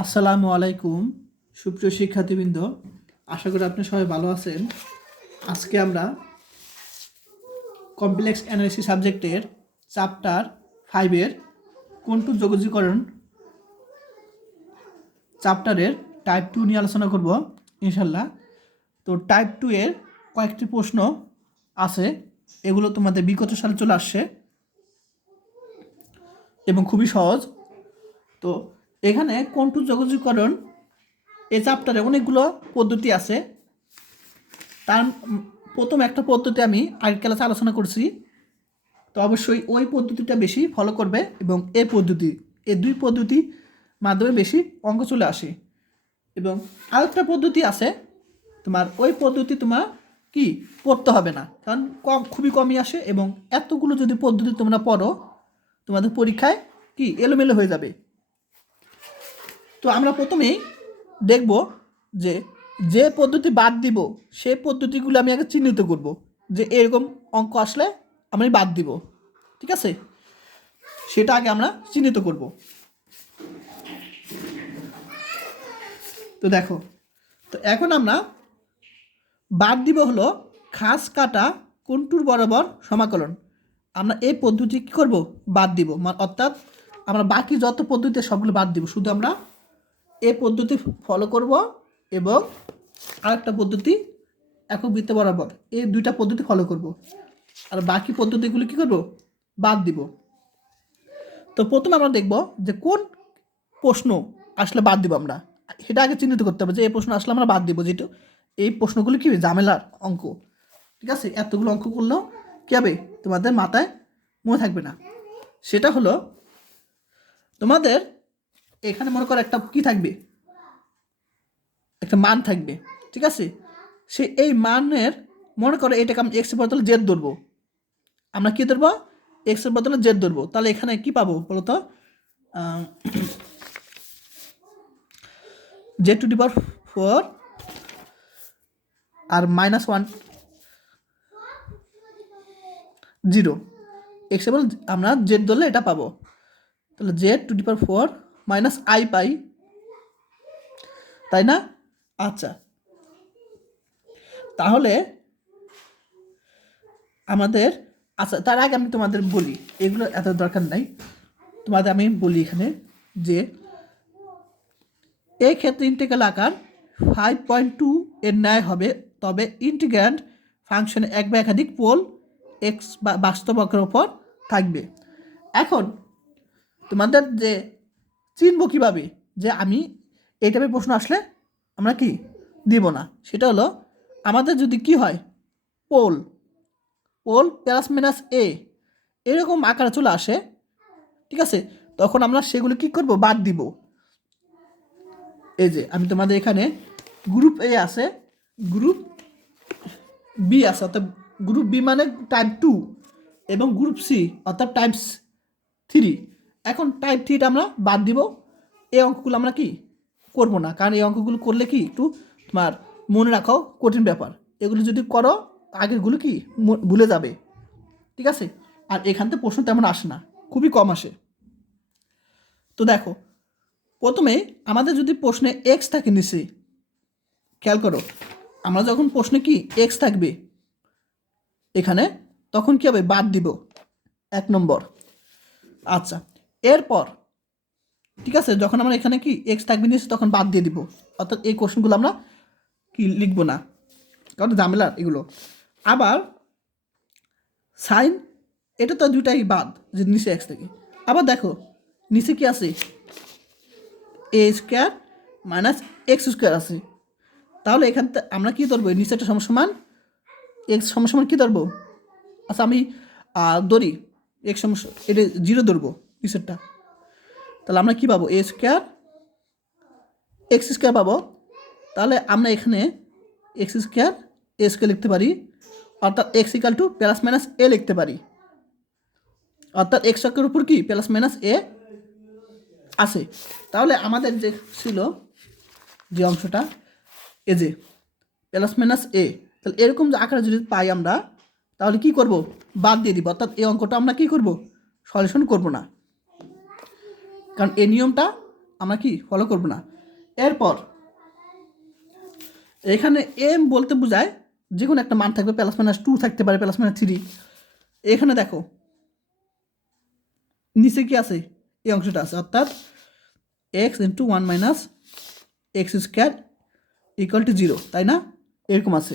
আসসালামু আলাইকুম সুপ্রিয় শিক্ষার্থীবৃন্দ, আশা করি আপনি সবাই ভালো আছেন। আজকে আমরা কমপ্লেক্স অ্যানালিসিস সাবজেক্টের চ্যাপ্টার 5-এর কোনটু যোগজীকরণ চ্যাপ্টারের টাইপ 2 নিয়ে আলোচনা করব ইনশাল্লাহ। তো টাইপ 2 এর কয়েকটি প্রশ্ন আছে, এগুলো তোমাদের বিগত সালে চলে আসছে এবং খুবই সহজ। তো এখানে কোনটু যোগজীকরণ এই চ্যাপ্টারে অনেকগুলো পদ্ধতি আছে। তার প্রথম একটা পদ্ধতি আমি আগের ক্লাসে আলোচনা করছি, তো অবশ্যই ওই পদ্ধতিটা বেশি ফলো করবে এবং এই দুই পদ্ধতি মাধ্যমে বেশি অঙ্ক চলে আসে। এবং আরেকটা পদ্ধতি আছে, তোমার ওই পদ্ধতি তোমার কি পড়তে হবে না, কারণ খুবই কমই আসে এবং এতগুলো যদি পদ্ধতি তোমরা পড়ো তোমাদের পরীক্ষায় কি এলোমেলো হয়ে যাবে। তো আমরা প্রথমেই দেখব যে যে পদ্ধতি বাদ দিব সেই পদ্ধতিগুলো আমি আগে চিহ্নিত করব, যে এরকম অঙ্ক আসলে আমি বাদ দিব, ঠিক আছে? সেটা আগে আমরা চিহ্নিত করব। তো দেখো, তো এখন আমরা বাদ দিব হলো খাস কাটা কোনটুর বরাবর সমাকলন। আমরা এই পদ্ধতি কী করব? বাদ দিব, অর্থাৎ আমরা বাকি যত পদ্ধতি সবগুলো বাদ দিব, শুধু আমরা এই পদ্ধতি ফলো করব এবং আরেকটা পদ্ধতি একক বৃত্ত বরাবর, এই দুইটা পদ্ধতি ফলো করব, আর বাকি পদ্ধতিগুলো কী করব? বাদ দিব। তো প্রথমে আমরা দেখব যে কোন প্রশ্ন আসলে বাদ দিব আমরা, সেটা আগে চিহ্নিত করতে হবে যে এই প্রশ্ন আসলে আমরা বাদ দিব, যেটা এই প্রশ্নগুলো কী ঝামেলার অঙ্ক, ঠিক আছে? এতগুলো অঙ্ক করলেও কী হবে, তোমাদের মাথায় মনে থাকবে না। সেটা হলো তোমাদের এখানে মনে করো একটা কী থাকবে, একটা মান থাকবে, ঠিক আছে? এই মানের মনে করো এটাকে আমি এক্সের বদলে জেড ধরবো, আমরা কী ধরবো? এক্সের বদলে জেড ধরবো। তাহলে এখানে কি পাবো বলো তো? জেড টু দি পাওয়ার 4 আর -1 0, এক্সের বদলে আমরা জেড ধরলে এটা পাবো। তাহলে Z to the power 4 minus I pi, তাই না? আচ্ছা, তাহলে আমাদের, আচ্ছা তার আগে আমি তোমাদের বলি, এগুলো এত দরকার নাই, তোমাদের আমি বলি এখানে যে এই ক্ষেত্রে ইন্টিগ্রাল আকার 5.2 এর ন্যায় হবে, তবে ইন্টিগ্র্যান্ড ফাংশনে এক বা একাধিক পোল এক্স বা বাস্তব অক্ষের ওপর থাকবে। এখন তোমাদের যে চিনব কীভাবে যে আমি এই টাইপের প্রশ্ন আসলে আমরা কি দিব না, সেটা হলো আমাদের যদি কি হয়, পোল পোল প্লাস মাইনাস এ এরকম আকারে চলে আসে, ঠিক আছে? তখন আমরা সেগুলো কি করব? বাদ দিব। এই যে আমি তোমাদের এখানে গ্রুপ এ আছে, গ্রুপ বি আছে, অর্থাৎ গ্রুপ বি মানে টাইপ 2 এবং গ্রুপ সি অর্থাৎ টাইপস 3। এখন টাইপ 3টা আমরা বাদ দিব, এই অঙ্কগুলো আমরা কি করব না, কারণ এই অঙ্কগুলো করলে কি একটু তোমার মনে রাখাও কঠিন ব্যাপার, এগুলো যদি করো আগেরগুলো কি ভুলে যাবে, ঠিক আছে? আর এখান থেকে প্রশ্ন তেমন আসে না, খুবই কম আসে। তো দেখো, প্রথমে আমাদের যদি প্রশ্নে এক্স থাকে নিচে, খেয়াল করো, আমরা যখন প্রশ্নে কি এক্স থাকবে এখানে, তখন কী হবে? বাদ দিব 1 নম্বর। আচ্ছা, এরপর ঠিক আছে, যখন আমরা এখানে কি এক্স থাকবে নিচে তখন বাদ দিয়ে দিব, অর্থাৎ এই কোশ্চেনগুলো আমরা কি লিখবো না, কারণ ঝামেলার এগুলো। আবার সাইন, এটা তো দুইটাই বাদ, যে নিচে এক্স থেকে। আবার দেখো নিচে কি আছে? এ স্কোয়ার মাইনাস এক্স স্কোয়ার আছে, তাহলে এখান থেকে আমরা কী ধরবো? নিচেরটা সমান এক্স সমান কী ধরবো? আচ্ছা আমি ধরি এক্স এটা 0 ধরবো নিচেরটা, তাহলে আমরা কী পাবো? এ স্কোয়ার এক্স স্কোয়ার পাবো। তাহলে আমরা এখানে এক্স স্কোয়ার এ স্কোয়ার লিখতে পারি, অর্থাৎ X equal to plus minus A লিখতে পারি, অর্থাৎ এক্স অক্ষের উপর কি প্লাস মাইনাস এ আছে। তাহলে আমাদের যে ছিল যে অংশটা, এ যে প্লাস মাইনাস এ, তাহলে এরকম যে আকারে যদি পাই আমরা, তাহলে কি করব? বাদ দিয়ে দিব, অর্থাৎ এই অঙ্কটা আমরা কি করব? সলিউশন করব না, কারণ এই নিয়মটা আমরা কি ফলো করব না। এরপর এখানে এম বলতে বোঝায় যে কোনো একটা মান থাকবে, প্লাস মাইনাস 2 থাকতে পারে, প্লাস মাইনাস 3। এখানে দেখো নিচে কি আছে, এই অংশটা আছে, অর্থাৎ x into 1 minus x square equal to 0, তাই না? এরকম আছে।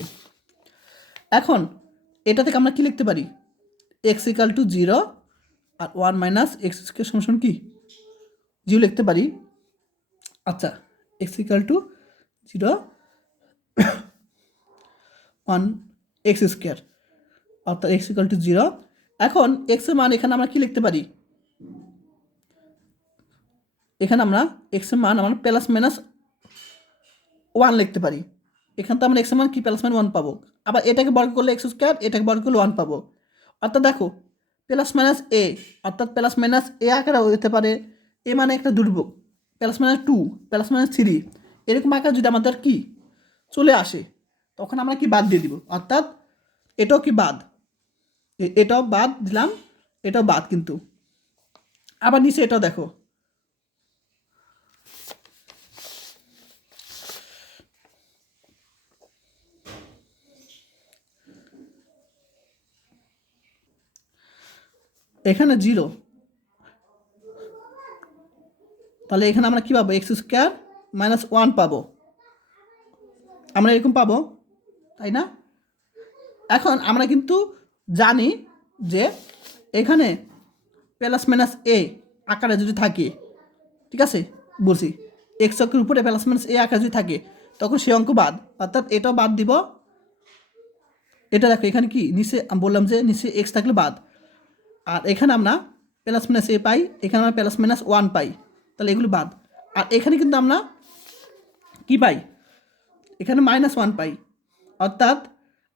এখন এটা থেকে আমরা কি লিখতে পারি, এক্স ইকুয়াল টু 0 আর 1 মাইনাস এক্স স্কোয়ার সমান কি 0 লিখতে পারি। আচ্ছা, x equal to 0 1 x square, অর্থাৎ এক্স ইকুয়াল টু 0। এখন এক্স এর মান এখানে আমরা কি লিখতে পারি, এখানে আমরা এক্স এর মান আমরা প্লাস মাইনাস 1 লিখতে পারি। এখানে তো আমরা এক্স এর মান কি প্লাস মাইনাস 1 পাবো। আবার এটাকে বর্গ করলে এক্স স্কোয়ার, এটাকে বর্গ করলে 1 পাবো। অর্থাৎ দেখো প্লাস মাইনাস এ, অর্থাৎ প্লাস মাইনাস এ আকারে হতে পারে, এ মানে একটা দুর্ভোগ, প্লাস মাইনাস 2, প্লাস মাইনাস 3, এরকম আকার যদি আমাদের কি চলে আসে, তখন আমরা কি বাদ দিয়ে দিব, অর্থাৎ এটাও কি বাদ, এটাও বাদ দিলাম, এটাও বাদ। কিন্তু আবার নিচে এটাও দেখো, এখানে 0, তাহলে এখানে আমরা কি পাবো, এক্স স্কোয়ার মাইনাস 1 পাবো, আমরা এরকম পাবো, তাই না? এখন আমরা কিন্তু জানি যে এখানে প্লাস মাইনাস এ আকারে যদি থাকে, ঠিক আছে, বলছি এক্স অক্ষের উপরে প্লাস মাইনাস এ আকারে যদি থাকে, তখন সে অঙ্ক বাদ, অর্থাৎ এটাও বাদ দিব। এটা দেখো এখানে কি নিচে বললাম যে নিচে এক্স থাকলে বাদ, আর এখানে আমরা প্লাস মাইনাস এ পাই, এখানে আমরা প্লাস মাইনাস 1 পাই, তাহলে এগুলো বাদ। আর এখানে কিন্তু আমরা কি পাই, এখানে মাইনাস 1 পাই, অর্থাৎ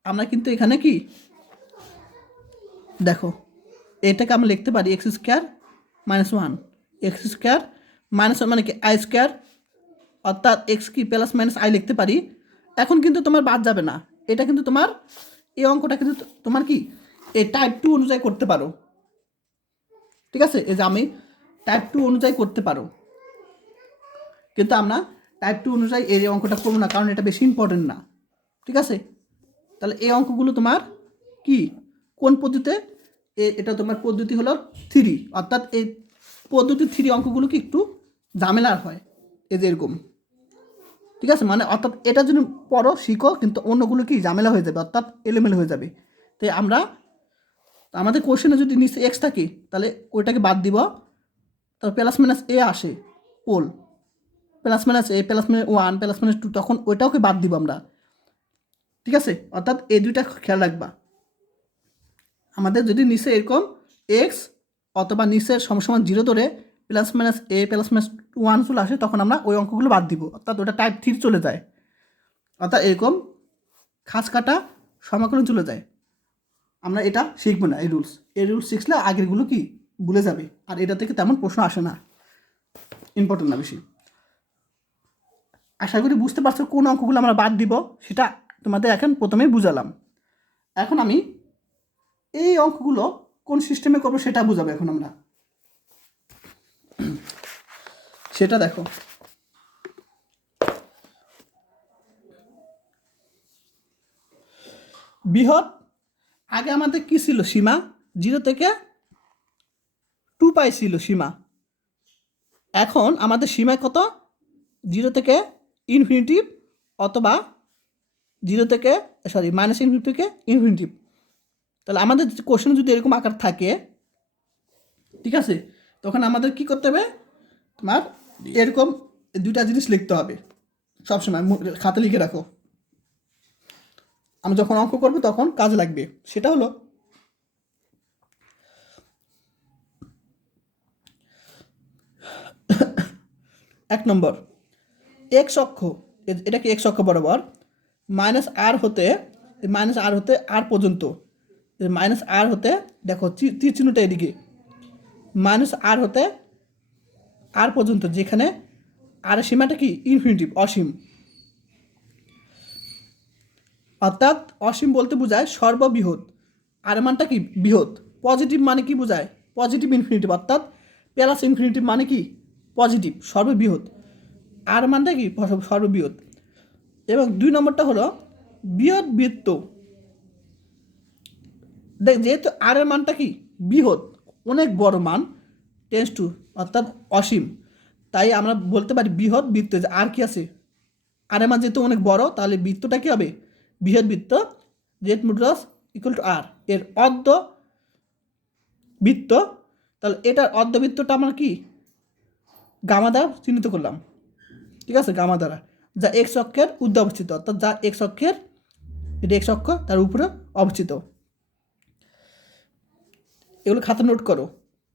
আমরা কিন্তু এখানে কি দেখো এটাকে আমরা লিখতে পারি x square minus 1, x square minus 1 মানে কি আই স্কোয়ার, অর্থাৎ এক্স কি প্লাস মাইনাস আই লিখতে পারি। এখন কিন্তু তোমার বাদ যাবে না, এটা কিন্তু তোমার এই অঙ্কটা কিন্তু তোমার কি এই টাইপ 2 অনুযায়ী করতে পারো, ঠিক আছে? এই যে আমি টাইপ 2 অনুযায়ী করতে পারো, কিন্তু আমরা টাইপ 2 অনুযায়ী এই অঙ্কটা করবো না, কারণ এটা বেশি ইম্পর্টেন্ট না, ঠিক আছে? তাহলে এই অঙ্কগুলো তোমার কি কোন পদ্ধতিতে, এটা তোমার পদ্ধতি হলো 3, অর্থাৎ এই পদ্ধতি 3 অঙ্কগুলো কি একটু ঝামেলার হয়, এই যে এরকম, ঠিক আছে? মানে অর্থাৎ এটা যদি পড়ো শিখো, কিন্তু অন্যগুলো কি ঝামেলা হয়ে যাবে, অর্থাৎ এলোমেলো হয়ে যাবে। তাই আমরা আমাদের কোশ্চেনে যদি নিচে এক্স থাকে, তাহলে ওইটাকে বাদ দিব, তারপর প্লাস মাইনাস এ আসে পোল, প্লাস মাইনাস এ প্লাস মাইনাস 1 প্লাস মাইনাস 2, তখন ওইটাকে বাদ দিব আমরা, ঠিক আছে? অর্থাৎ এই দুইটা খেয়াল রাখবা। আমাদের যদি নিচে এরকম এক্স অথবা নিচের সমান 0 ধরে প্লাস মাইনাস এ প্লাস মাইনাস 1 চলে আসে, তখন আমরা ওই অঙ্কগুলো বাদ দিব, অর্থাৎ ওটা টাইপ 3 চলে যায়, অর্থাৎ এরকম খাস কাটা সমাকলন চলে যায়। আমরা এটা শিখবো না, এই রুলস শিখলে আগেরগুলো কি ভুলে যাবে, আর এটা থেকে তেমন প্রশ্ন আসে না, ইম্পর্টেন্ট না বেশি। আশা করি বুঝতে পারছো কোন অঙ্কগুলো আমরা বাদ দিব, সেটা তোমাদের এখন প্রথমেই বুঝালাম। এখন আমি এই অঙ্কগুলো কোন সিস্টেমে করবো সেটা বুঝাবো এখন আমরা, সেটা দেখো। বৃহৎ আগে আমাদের কি ছিল সীমা, 0 থেকে 2 পাই ছিল সীমা। এখন আমাদের সীমা কত, 0 থেকে ইনফিনিটি অথবা 0 থেকে মাইনাস ইনফিনিটি থেকে ইনফিনিটি। তাহলে আমাদের কোশ্চেন যদি এরকম আকার থাকে, ঠিক আছে, তখন আমাদের কি করতে হবে, তোমার এরকম দুইটা জিনিস লিখতে হবে সবসময়, খাতা লিখে রাখো, আমি যখন অঙ্ক করবো তখন কাজে লাগবে। সেটা হলো এক নম্বর এক্স অক্ষ, এটাকে এক্স অক্ষ বরাবর মাইনাস আর হতে আর পর্যন্ত, মাইনাস আর হতে দেখো তীর চিহ্নটা এদিকে, মাইনাস আর হতে আর পর্যন্ত, যেখানে আর সীমাটা কি ইনফিনিটিভ, অসীম, অর্থাৎ অসীম বলতে বোঝায় সর্ববৃহৎ, আর মানটা কি বৃহৎ। পজিটিভ মানে কি বোঝায়, পজিটিভ ইনফিনিটিভ, অর্থাৎ প্লাস ইনফিনিটিভ মানে কি পজিটিভ, সর্ববৃহৎ। আর মানটা কি সর্ববৃহৎ। এবং 2 নম্বরটা হলো বৃহৎ বৃত্ত। দেখ, যেহেতু আর এর মানটা কি বৃহৎ, অনেক বড় মান, টেন্স টু অর্থাৎ অসীম, তাই আমরা বলতে পারি বৃহৎ বৃত্ত। যে আর কি আছে, আর এর মান যেহেতু অনেক বড়, তাহলে বৃত্তটা কি হবে বৃহৎ বৃত্ত, জেড মডুলাস ইকুয়াল টু আর। এর অর্ধ বৃত্ত, তাহলে এটার অর্ধবৃত্তটা আমরা কি গামা দ্বারা চিহ্নিত করলাম, ঠিক আছে, গামা দ্বারা, যা এক্স অক্ষের ঊর্ধ্বে অবস্থিত, অর্থাৎ যা এক্স অক্ষের, এটা এক্স অক্ষ, তার উপরে অবস্থিত। এগুলো খাতা নোট করো,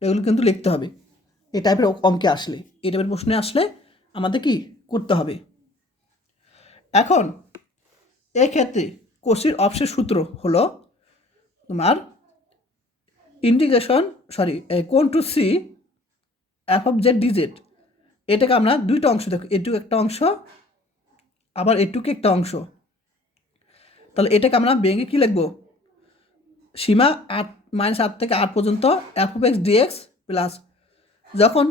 এগুলো কিন্তু লিখতে হবে এই টাইপের অঙ্কে আসলে, এই টাইপের প্রশ্নে আসলে আমাদের কি করতে হবে। এখন এক্ষেত্রে কোষীর অবশেষ সূত্র হলো তোমার integration contour C f of z dz. এটাকে আমরা দুইটা অংশ দেখো, এটুকু একটা অংশ, আবার এটুকু একটা অংশ। তাহলে এটাকে আমরা ভেঙে কী লিখবো, সীমা 8 -8 থেকে 8 পর্যন্ত f of x dx plus, যখন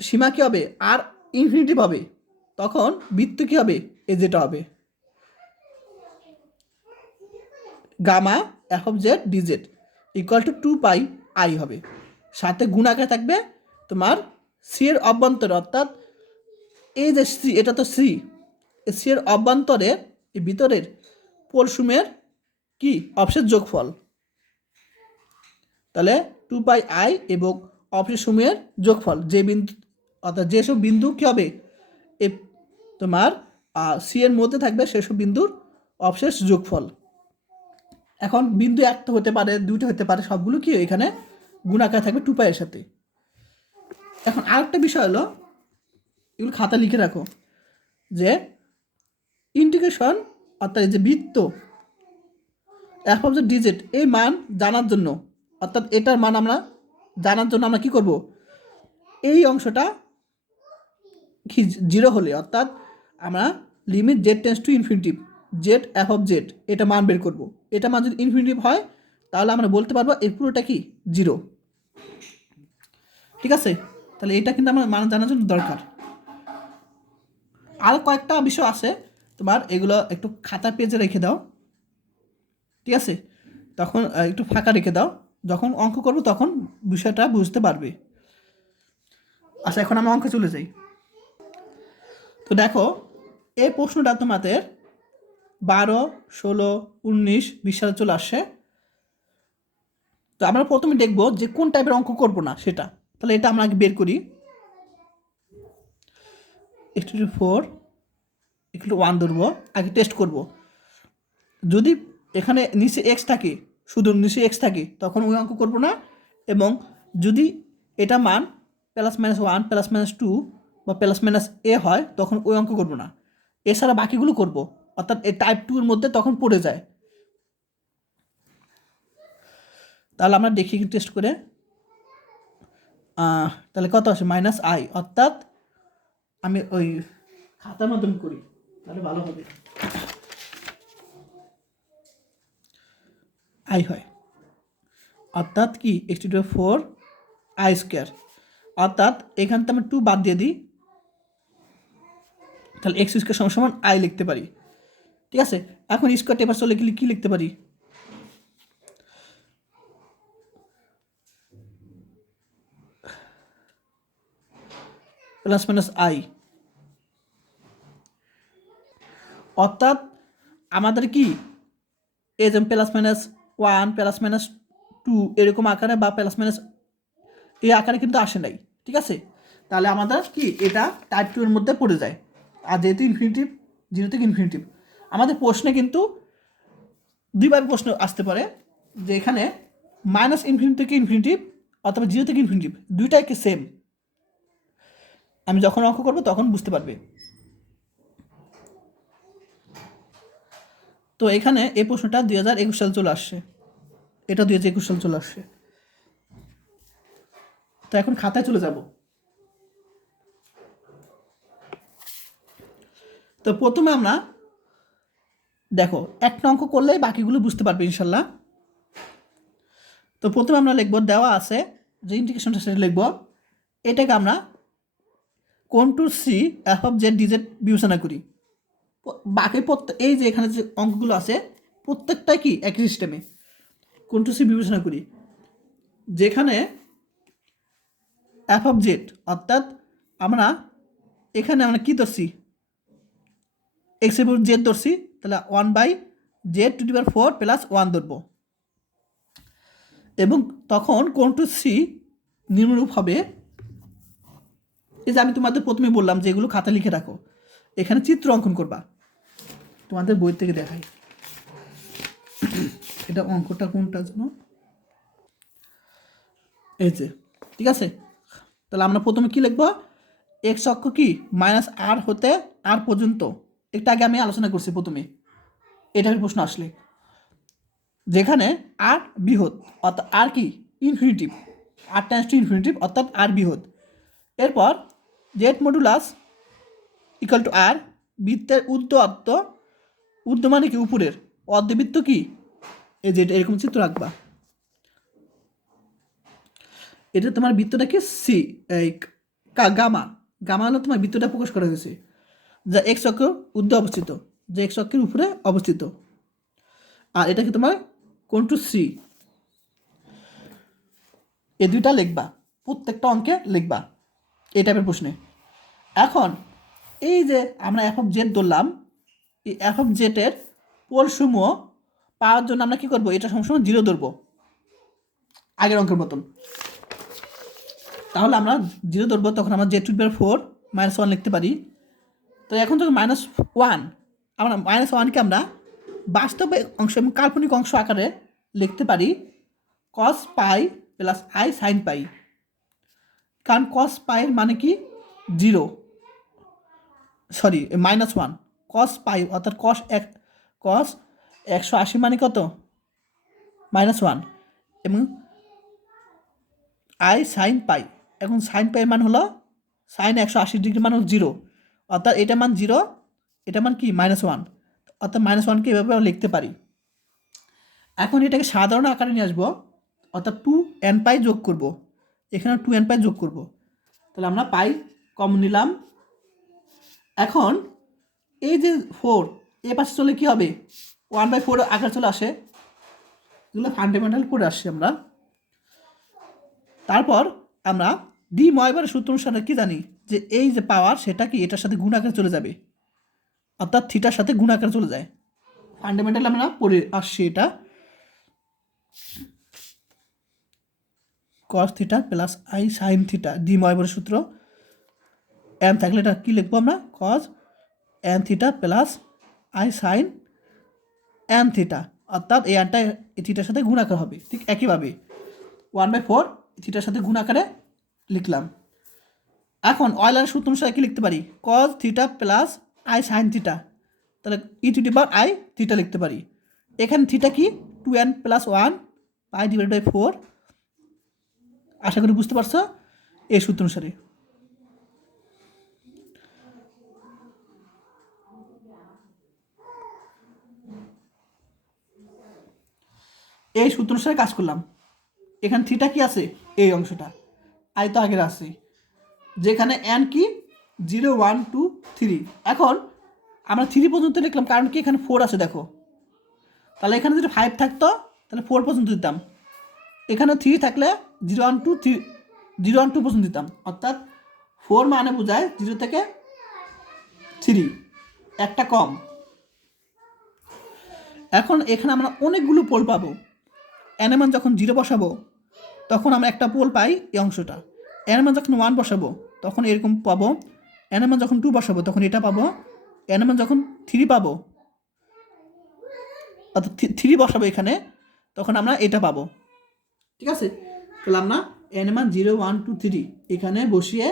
সীমা কী হবে আর ইনফিনিটিভ হবে, তখন বৃত্ত কী হবে, এ যেটা হবে gamma f of z dz equal to 2 pi i হবে। সাথে গুণাকারে থাকবে তোমার সি এর অভ্যন্তরে, অর্থাৎ এই যে সি, এটা তো সি, সি এর অভ্যন্তরে এই ভিতরের পোলসমূহের কি অবশেষ যোগফল। তাহলে 2 পাই আই এবং অবশেষ সমূহের যোগফল, যে বিন্দু অর্থাৎ যেসব বিন্দু কী হবে এই তোমার সি এর মধ্যে থাকবে সেসব বিন্দুর অবশেষ যোগফল। এখন বিন্দু একটা হতে পারে, দুইটা হতে পারে, সবগুলো কি এখানে গুণাকার থাকবে 2 পাই এর সাথে। এখন আরেকটা বিষয় হলো, এগুলো খাতা লিখে রাখো, যে ইন্টিগ্রেশন অর্থাৎ এই যে বৃত্ত এফ অফ দ্য ডিজিট, এই মান জানার জন্য, অর্থাৎ এটার মান আমরা জানার জন্য আমরা কী করব, এই অংশটা কি 0 হলে, অর্থাৎ আমরা limit Z tends to infinitive Z F of Z, এটা মান বের করব। এটা মান যদি ইনফিনিটিভ হয়, তাহলে আমরা বলতে পারবো এই পুরোটা কি 0, ঠিক আছে। তাহলে এটা কিন্তু আমার মান জানার জন্য দরকার। আর কয়েকটা বিষয় আছে তোমার, এগুলো একটু খাতা পেজে রেখে দাও, ঠিক আছে, তখন একটু ফাঁকা রেখে দাও, যখন অঙ্ক করবো তখন বিষয়টা বুঝতে পারবে। আচ্ছা, এখন আমরা অঙ্কে চলে যাই। তো দেখো, এই প্রশ্নটা তোমাদের 12, 16, 19, 20 সালে চলে আসছে। তো আমরা প্রথমে দেখবো যে কোন টাইপের অঙ্ক করবো না সেটা। তাহলে এটা আমরা আগে বের করি, x⁴ = 1 ধরবো, আগে টেস্ট করব। যদি এখানে নিচে এক্স থাকে, শুধু নিচে এক্স থাকে, তখন ওই অঙ্ক করবো না। এবং যদি এটা মান +-1 +-2 বা +-a হয়, তখন ওই অঙ্ক করবো না। এছাড়া বাকিগুলো করব, অর্থাৎ এই টাইপ 2 এর মধ্যে তখন পড়ে যায়। তাহলে আমরা দেখি টেস্ট করে, তাহলে কত আসে -i, অর্থাৎ আমি ওই খাতার মাধ্যমে করি তাহলে ভালো হবে। আই হয়, অর্থাৎ কি x⁴ i², অর্থাৎ এখান থেকে আমি 2 বাদ দিয়ে দিই, তাহলে x² সমান i লিখতে পারি, ঠিক আছে। এখন স্কোয়ার টেপার চলে গেলে কী লিখতে পারি, +-i, অর্থাৎ আমাদের কি এই যে +-1 +-2 এরকম আকারে বা এই আকারে কিন্তু আসে নাই, ঠিক আছে। তাহলে আমাদের কি এটা টাইপ 2 এর মধ্যে পড়ে যায়। আর যেহেতু ইনফিনিটিভ, 0 থেকে ইনফিনিটিভ, আমাদের প্রশ্নে কিন্তু দুইভাবে প্রশ্ন আসতে পারে, যে এখানে -∞ থেকে ইনফিনিটিভ অথবা 0 থেকে ইনফিনিটিভ, দুইটাই কি সেম। আমি যখন অঙ্ক করবো তখন বুঝতে পারবে। তো এখানে এই প্রশ্নটা 2021 সাল চলে আসছে, এটা 2021 সাল চলে আসছে। তো এখন খাতায় চলে যাব। তো প্রথমে আমরা দেখো একটা অঙ্ক করলেই বাকিগুলো বুঝতে পারবে ইনশাল্লাহ। তো প্রথমে আমরা লিখব, দেওয়া আছে যে ইন্টিগ্রেশনটা সেটা লিখব, এটাকে আমরা contour C f of z dz বিবেচনা করি। বাকি এই যে এখানে যে অঙ্কগুলো আছে প্রত্যেকটাই কি একই সিস্টেমে। কন্ট্রোল সি বিবেচনা করি, যেখানে এফ অফ জেড অর্থাৎ আমরা এখানে আমরা কী ধরছি, এক্স এর উপর জেড ধরছি, তাহলে 1/z⁴ প্লাস 1 ধরবো। এবং তখন কন্ট্রোল সি নিম্নরূপ হবে, এই যে আমি তোমাদের প্রথমে বললাম যে এগুলো খাতা লিখে রাখো, এখানে চিত্র অঙ্কন করবা, তোমাদের বই থেকে দেখাই। এটা অঙ্কটা কোনটা জন্য, এই যে, ঠিক আছে। তাহলে আমরা প্রথমে কি লিখবো, এক্স অক্ষ কি -r হতে r পর্যন্ত, একটা আগে আমি আলোচনা করছি প্রথমে, এটা প্রশ্ন আসলে, যেখানে আর বৃহৎ অর্থাৎ আর কি infinity, R tends to infinity অর্থাৎ আর বৃহৎ। এরপর z modulus equal to R, বৃত্তের ঊর্ধ্ব মানে কি উপরের, অর্ধবৃত্ত কি এই যে এরকম চিত্র রাখবা, এটা তোমার বৃত্তটা কি সি, এই গামা, গামা হলো তোমার বৃত্তটা প্রকাশ করা হয়েছে, যা এক্স অক্ষের ঊর্ধ্বে অবস্থিত, যে এক্স অক্ষের উপরে অবস্থিত। আর এটা কি তোমার কন্ট্রোল সি, এই দুইটা লিখবা, প্রত্যেকটা অঙ্কে লিখবা এই টাইপের প্রশ্নে। এখন এই যে আমরা এফ অফ জেড ধরলাম, এই এফ অফ জেডের পোলসমূহ পাওয়ার জন্য আমরা কী করবো, এটা সবসময় 0 ধরবো আগের অঙ্কের মতন। তাহলে আমরা 0 ধরবো, তখন আমরা z⁴ -1 লিখতে পারি। তো এখন যখন -1, আমরা -1কে আমরা বাস্তব অংশ এবং কাল্পনিক অংশ আকারে লিখতে পারি cos π প্লাস i sin π, কারণ cos π এর মানে কি 0, সরি -1, cos π অর্থাৎ cos 180 মানে কত -1, এবং i sin π, এখন sin π এর মান হলো sin 180 ডিগ্রি মান 0, অর্থাৎ এটা মান 0, এটা মান কি -1, অর্থাৎ -1কে এভাবে আমরা লিখতে পারি। এখন এটাকে সাধারণ আকারে নিয়ে আসবো, অর্থাৎ 2nπ যোগ করব, এখানে 2nπ যোগ করব, তাহলে আমরা পাই কমন নিলাম। এখন এই যে 4 এ পাশে চলে কি হবে, 1/4 আকার চলে আসে, এগুলো ফান্ডামেন্টাল পড়ে আসছি আমরা। তারপর আমরা ডি ময়বারের সূত্র অনুসারে কি জানি, যে এই যে পাওয়ার সেটা কি এটার সাথে গুণ আকারে চলে যাবে, অর্থাৎ থিটার সাথে গুণ আকারে চলে যায়, ফান্ডামেন্টাল আমরা পড়ে আসছি এটা। cos θ প্লাস i sin θ, ডি ময়বারের সূত্র, n থাকলে এটা কী লিখবো আমরা, cos n θ plus i sin n θ, অর্থাৎ এই আনটা এই থিটার সাথে গুণ আকার হবে। ঠিক একইভাবে 1/4 থিটার সাথে গুণ আকারে লিখলাম। এখন অয়লারের সূত্র অনুসারে কি লিখতে পারি, cos θ প্লাস i sin θ, তাহলে e⁻i θ লিখতে পারি। এখানে থিটা কি 2n + 1 π/4, আশা করি বুঝতে পারছো এই সূত্র অনুসারে। এই সূত্র অনুসারে কাজ করলাম। এখানে থিটা কি আছে, এই অংশটা, আই তো আগের আছে, যেখানে n কি 0 1 2 3, এখন আমরা 3 পর্যন্ত লিখলাম, কারণ কি এখানে 4 আছে দেখো, তাহলে এখানে যদি 5 থাকতো তাহলে 4 পর্যন্ত দিতাম, এখানে 3 থাকলে 0 1 2 3 0 1 2 পর্যন্ত দিতাম, অর্থাৎ 4 মানে বোঝায় 0 থেকে 3, একটা কম। এখন এখানে আমরা অনেকগুলো পোল পাবো, n এর মান যখন 0 বসাবো তখন আমরা একটা পোল পাই এই অংশটা, n এর মান যখন 1 বসাবো তখন এরকম পাবো, n এর মান যখন 2 বসাবো তখন এটা পাবো, n এর মান যখন 3 পাবো, অর্থাৎ 3 বসাবো এখানে, তখন আমরা এটা পাবো। ঠিক আছে, তাহলে আমরা n এর মান 0 1 2 3 এখানে বসিয়ে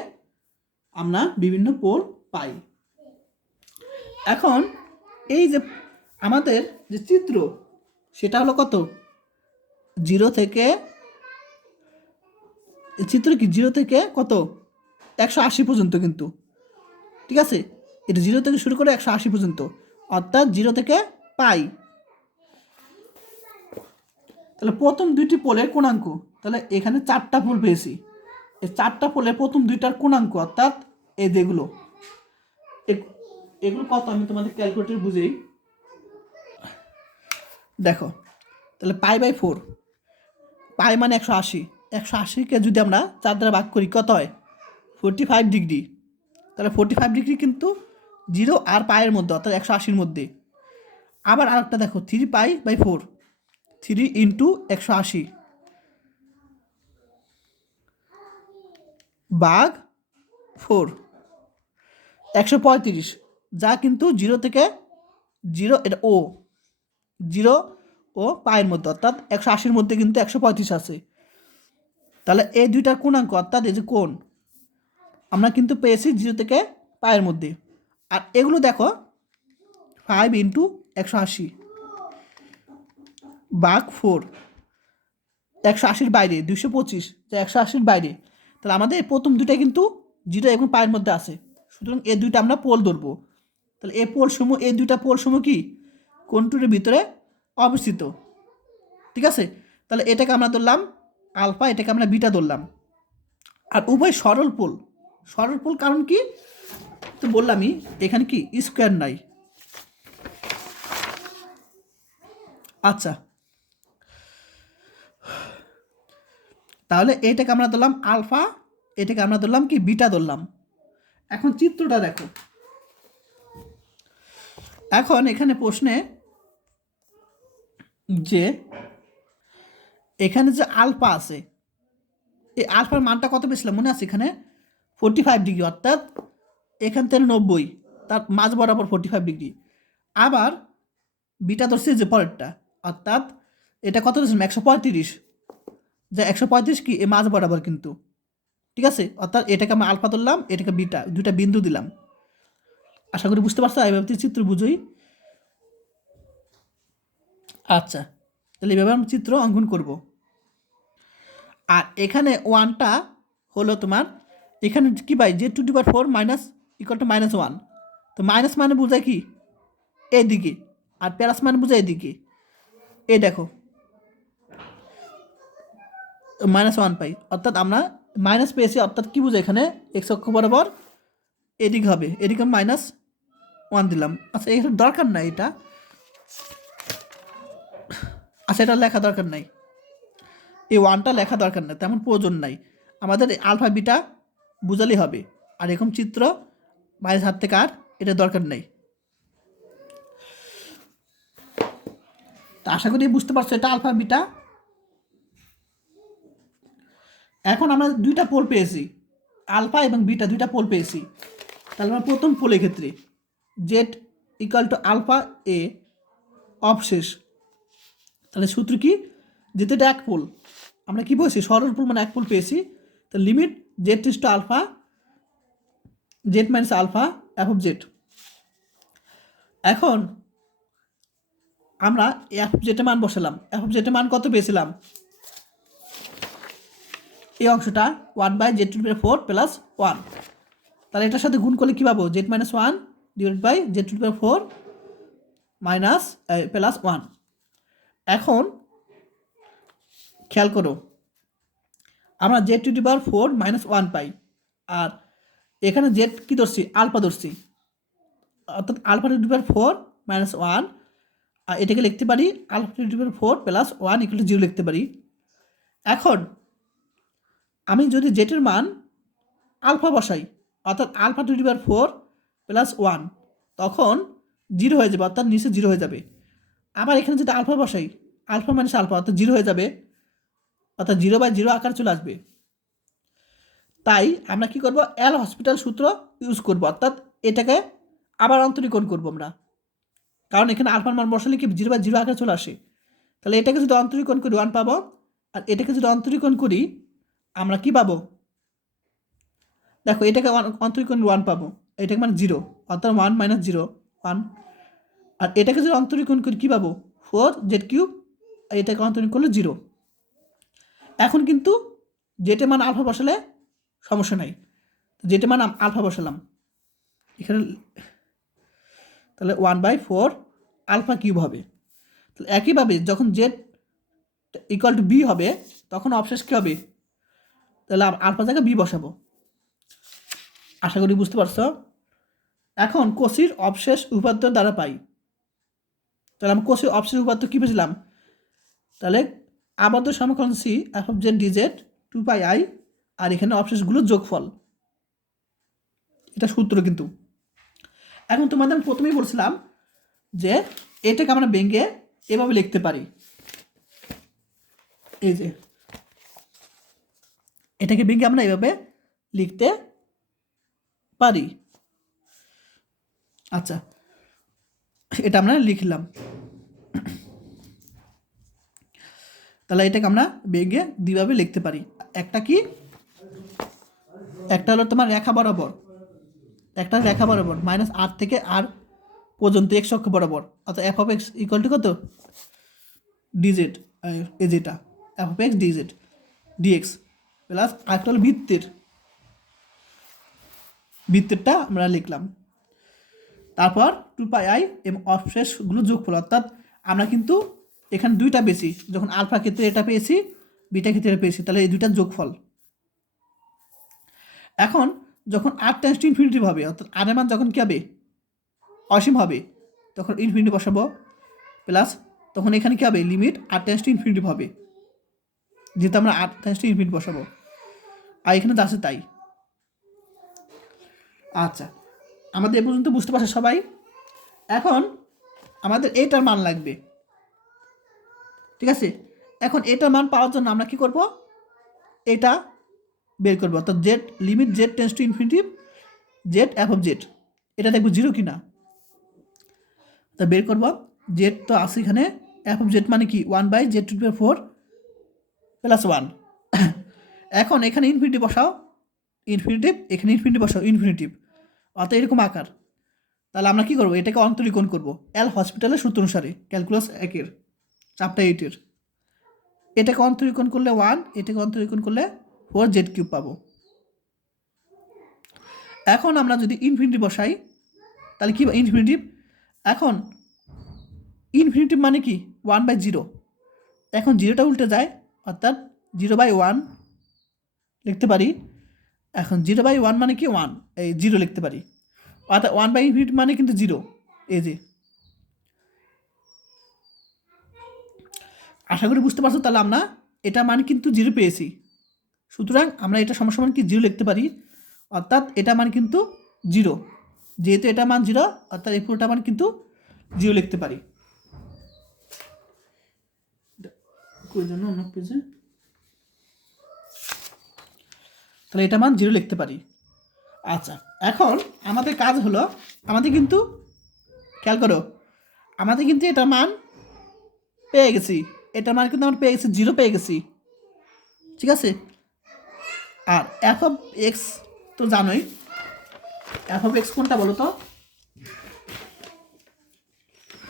আমরা বিভিন্ন পোল পাই। এখন এই যে আমাদের যে চিত্র সেটা হলো কত, 0 থেকে, চিত্র কি 0 থেকে কত 180 পর্যন্ত কিন্তু, ঠিক আছে, এটা 0 থেকে শুরু করে 180 পর্যন্ত, অর্থাৎ 0 থেকে পাই। তাহলে প্রথম দুইটি পোলের কোণাঙ্ক, তাহলে এখানে 4টা পোল পেয়েছি, এই 4টা পোলের প্রথম দুইটার কোণাঙ্ক অর্থাৎ এই যেগুলো এগুলো কত আমি তোমাদের ক্যালকুলেটর বুঝেই দেখো। তাহলে π/4, পাই মানে 180, 180কে যদি আমরা 4 দ্বারা ভাগ করি কত হয়? 45 ডিগ্রি। তাহলে 45 ডিগ্রি কিন্তু 0 আর পায়ের মধ্যে, অর্থাৎ 180-র মধ্যে। আবার আরেকটা দেখো, 3π/4, 3 ইন্টু 180 ভাগ 4, 135, যা কিন্তু 0 থেকে 0, এটা ও 0 ও পায়ের মধ্যে, অর্থাৎ 180-র মধ্যে কিন্তু 135 আছে। তাহলে এই দুইটার কোণাঙ্ক, অর্থাৎ এই যে কোণ, আমরা কিন্তু পেয়েছি 0 থেকে পায়ের মধ্যে। আর এগুলো দেখো 5 ইন্টু 180 ভাগ 4, 180-র বাইরে 225, যা 180-র বাইরে। তাহলে আমাদের প্রথম দুটাই কিন্তু 0 এবং পায়ের মধ্যে আছে, সুতরাং এই দুইটা আমরা পোল ধরবো। তাহলে এই দুইটা পোল সমূহ কি কোণটির ভিতরে অবস্থিত, ঠিক আছে। তাহলে এটাকে আমরা ধরলাম আলফা, এটাকে আমরা বিটা ধরলাম। আর উভয় সরল পোল, সরল পোল কারণ কি তো বললামই, এখানে কি স্কোয়ার নাই। আচ্ছা, তাহলে এটাকে আমরা ধরলাম আলফা, এটাকে আমরা ধরলাম কি বিটা ধরলাম। এখন চিত্রটা দেখো। এখন এখানে প্রশ্নে যে এখানে যে আলফা আছে, এই আলফার মানটা কত পেয়েছিলাম মনে আছে? এখানে 45 ডিগ্রি, অর্থাৎ এখান থেকে 90, তার মাঝ বরাবর 45 ডিগ্রি। আবার বিটা ধরছে যে পরেরটা, অর্থাৎ এটা কত ধরছিলাম 135, যে 135 কি এই মাঝ বরাবর কিন্তু, ঠিক আছে। অর্থাৎ এটাকে আমরা আলফা ধরলাম, এটাকে বিটা, দুইটা বিন্দু দিলাম। আশা করি বুঝতে পারছো, এইভাবে চিত্র বুঝোই। আচ্ছা, তাহলে এইভাবে আমরা চিত্র অঙ্কন করব। আর এখানে ওয়ানটা হলো তোমার, এখানে কি by z⁴ minus equal to -1। তো মাইনাস মানে বোঝায় কি এদিকে, আর প্লাস মানে বোঝায় এদিকে। এই দেখো -1 পাই, অর্থাৎ আমরা মাইনাস পেয়েছি, অর্থাৎ কি বোঝায় এখানে এক্স অক্ষ বরাবর এদিক হবে, এদিকে -1 দিলাম। আচ্ছা, এখানে দরকার নাই এটা, আচ্ছা এটা লেখা দরকার নাই, এই ওয়ানটা লেখা দরকার নাই, তেমন প্রয়োজন নাই। আমাদের আলফা বিটা বুঝালেই হবে। আর এরকম চিত্র বাইরের হাত থেকে আর এটা দরকার নেই। তা আশা করি বুঝতে পারছো এটা আলফা বিটা। এখন আমরা দুইটা পোল পেয়েছি, আলফা এবং বিটা দুইটা পোল পেয়েছি। তাহলে আমরা প্রথম পোলের ক্ষেত্রে জেড ইকুয়াল টু আলফা এ অবশেষ, তাহলে সূত্র কি, যেহেতু এটা এক পোল, আমরা কি বলছি সরল পোল মানে এক পোল পেয়েছি। তো limit z tends to alpha, z minus alpha f of z. এখন আমরা এফ জেটের মান বসালাম, এফ অফ জেটের মান কত পেয়েছিলাম? এই অংশটা 1/z⁴ প্লাস 1। তাহলে এটার সাথে গুণ করলে কী পাবো? z-1 divide by z⁴ minus plus 1। এখন খেয়াল করো, আমরা z⁴ মাইনাস 1 পাই, আর এখানে জেড কী ধরছি? আলফা ধরছি, অর্থাৎ α⁴ মাইনাস 1, আর এটাকে লিখতে পারি α⁴ প্লাস 1 ইকুয়াল টু 0 লিখতে পারি। এখন আমি যদি জেটের মান আলফা বসাই, অর্থাৎ α⁴ প্লাস 1, তখন 0 হয়ে যাবে, অর্থাৎ নিচে 0 হয়ে যাবে। আবার এখানে যদি আলফা বসাই, আলফা মাইনাস আলফা, অর্থাৎ 0 হয়ে যাবে, অর্থাৎ 0/0 আকার চলে আসবে। তাই আমরা কি করব? এল হসপিটাল সূত্র ইউজ করব, অর্থাৎ এটাকে আবার অন্তরীকরণ করব আমরা, কারণ এখানে আলফার মান বসালে কি 0/0 আকারে চলে আসে। তাহলে এটাকে যদি অন্তরীকরণ করি 1 পাবো, আর এটাকে যদি অন্তরীকরণ করি আমরা কি পাবো? দেখো এটাকে অন্তরীকরণ 1 পাবো, এটাকে মানে 0, অর্থাৎ 1 মাইনাস 0 1। আর এটাকে যদি অন্তরীকরণ করি কী পাবো? 4z⁵, আর এটাকে অন্তরীকরণ করলে 0। এখন কিন্তু জেটের মান আলফা বসালে সমস্যা নাই, জেটের মান আলফা বসালাম এখানে, তাহলে 1/4 আলফা কিউব হবে। তাহলে একইভাবে যখন জেড ইকুয়াল টু বি হবে, তখন অবশেষ কী হবে? তাহলে আলফা জায়গায় বি বসাবো। আশা করি বুঝতে পারছো। এখন কোসির অবশেষ উপপাদ্য দ্বারা পাই, তাহলে আমি কোসির অবশেষ উপপাদ্য কী পেয়েছিলাম, তাহলে আবদ্ধ সমীকরণ C f of z dz 2πi আর এখানে অবশেষগুলো যোগফল, এটা সূত্র কিন্তু। এখন তোমাদের আমি প্রথমেই বলছিলাম যে এটাকে আমরা ভেঙে এভাবে লিখতে পারি, এই যে এটাকে ভেঙে আমরা এভাবে লিখতে পারি। আচ্ছা, এটা আমরা লিখলাম, তাহলে এটাকে আমরা ভেঙে দুইভাবে লিখতে পারি। একটা কি, একটা হলো তোমার রেখা বরাবর, একটা রেখা বরাবর -r থেকে r পর্যন্ত x অক্ষ বরাবর, অর্থাৎ f of x equal to কত ডিজেড, এই যেটা f of x dz dx plus আরেকটা হলো বৃত্তেরটা আমরা লিখলাম। তারপর 2πi এবং অবশেষগুলো যোগফল, অর্থাৎ আমরা কিন্তু এখানে দুইটা পেয়েছি, যখন আলফা ক্ষেত্রে এটা পেয়েছি, বিটা ক্ষেত্রে এটা পেয়েছি, তাহলে এই দুইটার যোগফল। এখন যখন r টেন্ডস টু ইনফিনিটি হবে, অর্থাৎ r এর মান যখন কী হবে অসীম হবে, তখন ইনফিনিটি বসাবো, প্লাস তখন এখানে কী হবে limit r tends to infinity হবে, যেহেতু আমরা r টেন্ডস টু ইনফিনিটি বসাবো, আর এখানে যা আছে তাই। আচ্ছা, আমাদের এ পর্যন্ত বুঝতে পারছে সবাই। এখন আমাদের এটার মান লাগবে, ঠিক আছে। এখন এটার মান পাওয়ার জন্য আমরা কি করব, এটা বের করবো, অর্থাৎ Z limit z tends to infinity Z F of Z, এটা দেখবো জিরো কিনা, তা বের করবো। জেড তো আছে এখানে, এফ অফ জেড মানে কি 1/z⁴ প্লাস 1। এখন এখানে ইনফিনিটি বসাও ইনফিনিটিভ, এখানে ইনফিনিটি বসাও ইনফিনিটিভ, অর্থাৎ এরকম আকার। তাহলে আমরা কী করবো, এটাকে অন্তরীকরণ করবো এল হসপিটালের সূত্র অনুসারে, ক্যালকুলাস 1-এর চ্যাপ্টার 8-এর। এটাকে অন্তরীকরণ করলে 1, এটাকে অন্তরীকরণ করলে 4z³ পাবো। এখন আমরা যদি ইনফিনিটি বসাই, তাহলে কি ইনফিনিটিভ, এখন ইনফিনিটিভ মানে কি 1/0, এখন জিরোটা উল্টে যায়, অর্থাৎ 0/1 লিখতে পারি। এখন 0/1 মানে কি 1, এই 0 লিখতে পারি, অর্থাৎ 1/∞ মানে কিন্তু 0, এই যে। আশা করি বুঝতে পারছো। তাহলে আমরা এটা মান কিন্তু 0 পেয়েছি, সুতরাং আমরা এটা সমান কি 0 লিখতে পারি, অর্থাৎ এটা মান কিন্তু 0, যেহেতু এটা মান 0, অর্থাৎ এই পুরোটা মান কিন্তু 0 লিখতে পারি। তাহলে এটা মান 0 লিখতে পারি। আচ্ছা, এখন আমাদের কাজ হলো, আমাদের কিন্তু খেয়াল করো, আমাদের কিন্তু এটা মান পেয়ে গেছি, এটা মান কিন্তু আমরা পেয়ে গেছি 0 পেয়ে গেছি, ঠিক আছে। আর এফ অফ এক্স তো জানোই, এফ অফ এক্স কোনটা বলো তো,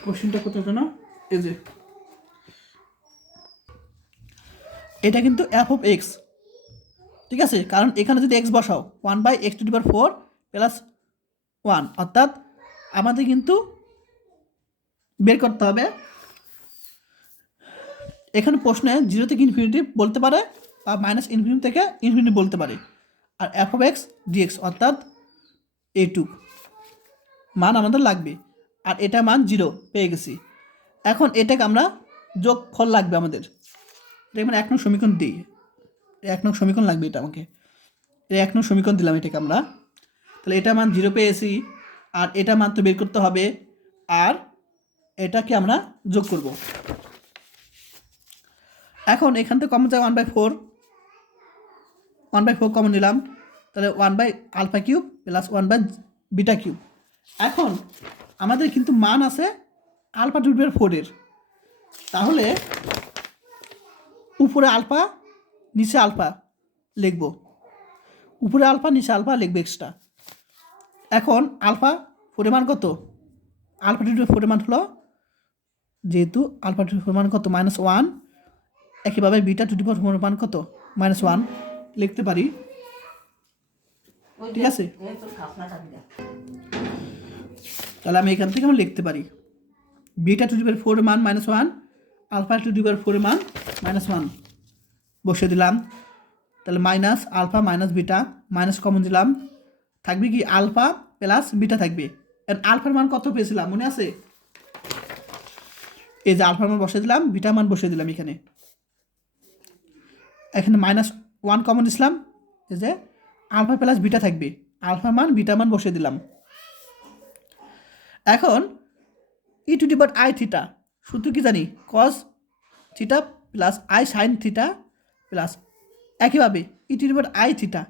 কোশ্চেনটা কোথায় জানো, এই যে এটা কিন্তু এফ অফ এক্স, ঠিক আছে। কারণ এখানে যদি এক্স বসাও 1/x⁴ প্লাস 1, অর্থাৎ আমাদের কিন্তু বের করতে হবে, এখানে প্রশ্নে 0 থেকে ইনফিনিটি বলতে পারে বা -∞ থেকে ইনফিনিটি বলতে পারে, আর এফ অফ এক্স ডিএক্স অর্থাৎ এইটুক মান আমাদের লাগবে, আর এটা মান 0 পেয়ে গেছি। এখন এটাকে আমরা যোগফল লাগবে আমাদের, এটা মানে 1 নং সমীকরণ দিই, 1 নং সমীকরণ লাগবে, এটা আমাকে 1 নং সমীকরণ দিলাম এটাকে আমরা। তাহলে এটা মান 0 পেয়েছি, আর এটা মান তো বের করতে হবে, আর এটাকে আমরা যোগ করব। এখন এখান থেকে কমন যায় 1/4, 1/4 কমন নিলাম, তাহলে 1/α³ প্লাস 1/β³। এখন আমাদের কিন্তু মান আছে α⁴, তাহলে উপরে আলফা নিচে আলফা লিখব, উপরে আলফা নিচে আলফা লিখব এক্সট্রা। এখন α⁴ মান কত, α⁴ মান হলো, যেহেতু α⁴ মান কত -1, একইভাবে β⁴ মান কত -1 লিখতে পারি, ঠিক আছে। তাহলে আমি এখান থেকে আমরা লিখতে পারি β⁴ মান -1, α⁴ মান -1 বসিয়ে দিলাম, তাহলে minus alpha minus beta, minus common দিলাম, থাকবে কি আলফা প্লাস বিটা থাকবে। আলফার মান কত পেয়েছিলাম মনে আছে? এই যে আলফার মান বসে দিলাম, বিটার মান বসে দিলাম এখানে। এখানে -1 কমন দিলাম, এই যে আলফা প্লাস বিটা থাকবে, আলফার মান বিটার মান বসে দিলাম। এখন e⁻i থিটা সূত্র কি জানি? cos theta plus i sin theta plus একইভাবে e⁻i থিটা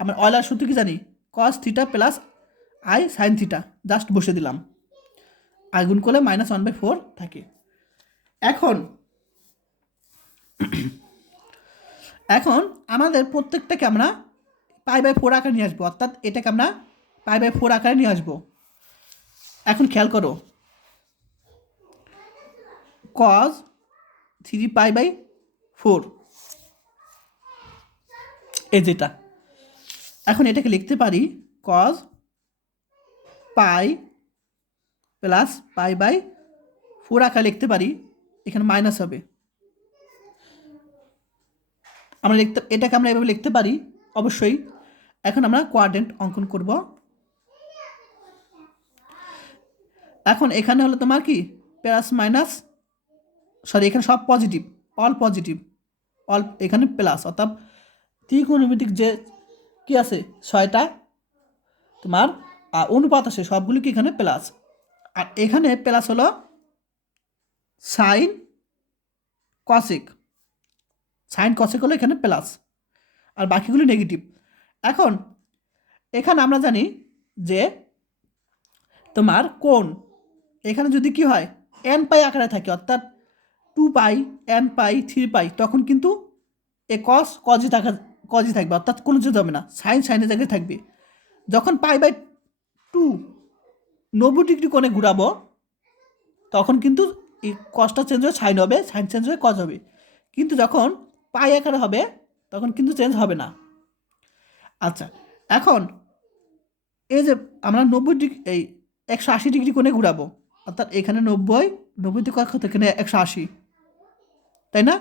আমার অয়লার সূত্র কি জানি? cos theta plus i sin theta just বসে দিলাম, আগুন করলে -1/4 থাকে। এখন এখন আমাদের প্রত্যেকটাকে আমরা π/4 আকারে নিয়ে আসবো, অর্থাৎ এটাকে আমরা π/4 আকারে নিয়ে আসবো। এখন খেয়াল করো, cos 3π/4 এই যেটা, এখন এটাকে লিখতে পারি cos π প্লাস π/4 আকারে লিখতে পারি, এখানে মাইনাস হবে। আমরা এটাকে আমরা এভাবে লিখতে পারি অবশ্যই। এখন আমরা কোয়াড্রেন্ট অঙ্কন করব। এখন এখানে হলো তোমার কি প্লাস মাইনাস, সরি এখানে সব পজিটিভ, অল পজিটিভ, অল এখানে প্লাস, অর্থাৎ ত্রিকোণমিতিক যে কি আছে 6টা তোমার অনুপাত আছে সবগুলো কি এখানে প্লাস। আর এখানে প্লাস হলো সাইন কসেক, সাইন কসেক হলো এখানে প্লাস, আর বাকিগুলো নেগেটিভ। এখন এখানে আমরা জানি যে তোমার কোণ এখানে যদি কি হয় n π আকারে থাকে, অর্থাৎ 2π n π 3π, তখন কিন্তু এ কস কজই থাকবে, অর্থাৎ কোনো কিছু হবে না, সাইন সাইনের জায়গায় থাকবে। যখন π/2 90 ডিগ্রি কোণে ঘুরাবো তখন কিন্তু এই কসটা চেঞ্জ হয়ে সাইন হবে, সাইন চেঞ্জ হয়ে কজ হবে। কিন্তু যখন পাই আকারে হবে তখন কিন্তু চেঞ্জ হবে না। আচ্ছা, এখন এই যে আমরা 90 ডিগ্রি এই 180 ডিগ্রি কোণে ঘুরাবো, অর্থাৎ এখানে 90 থেকে কত, এখানে 180, তাই না?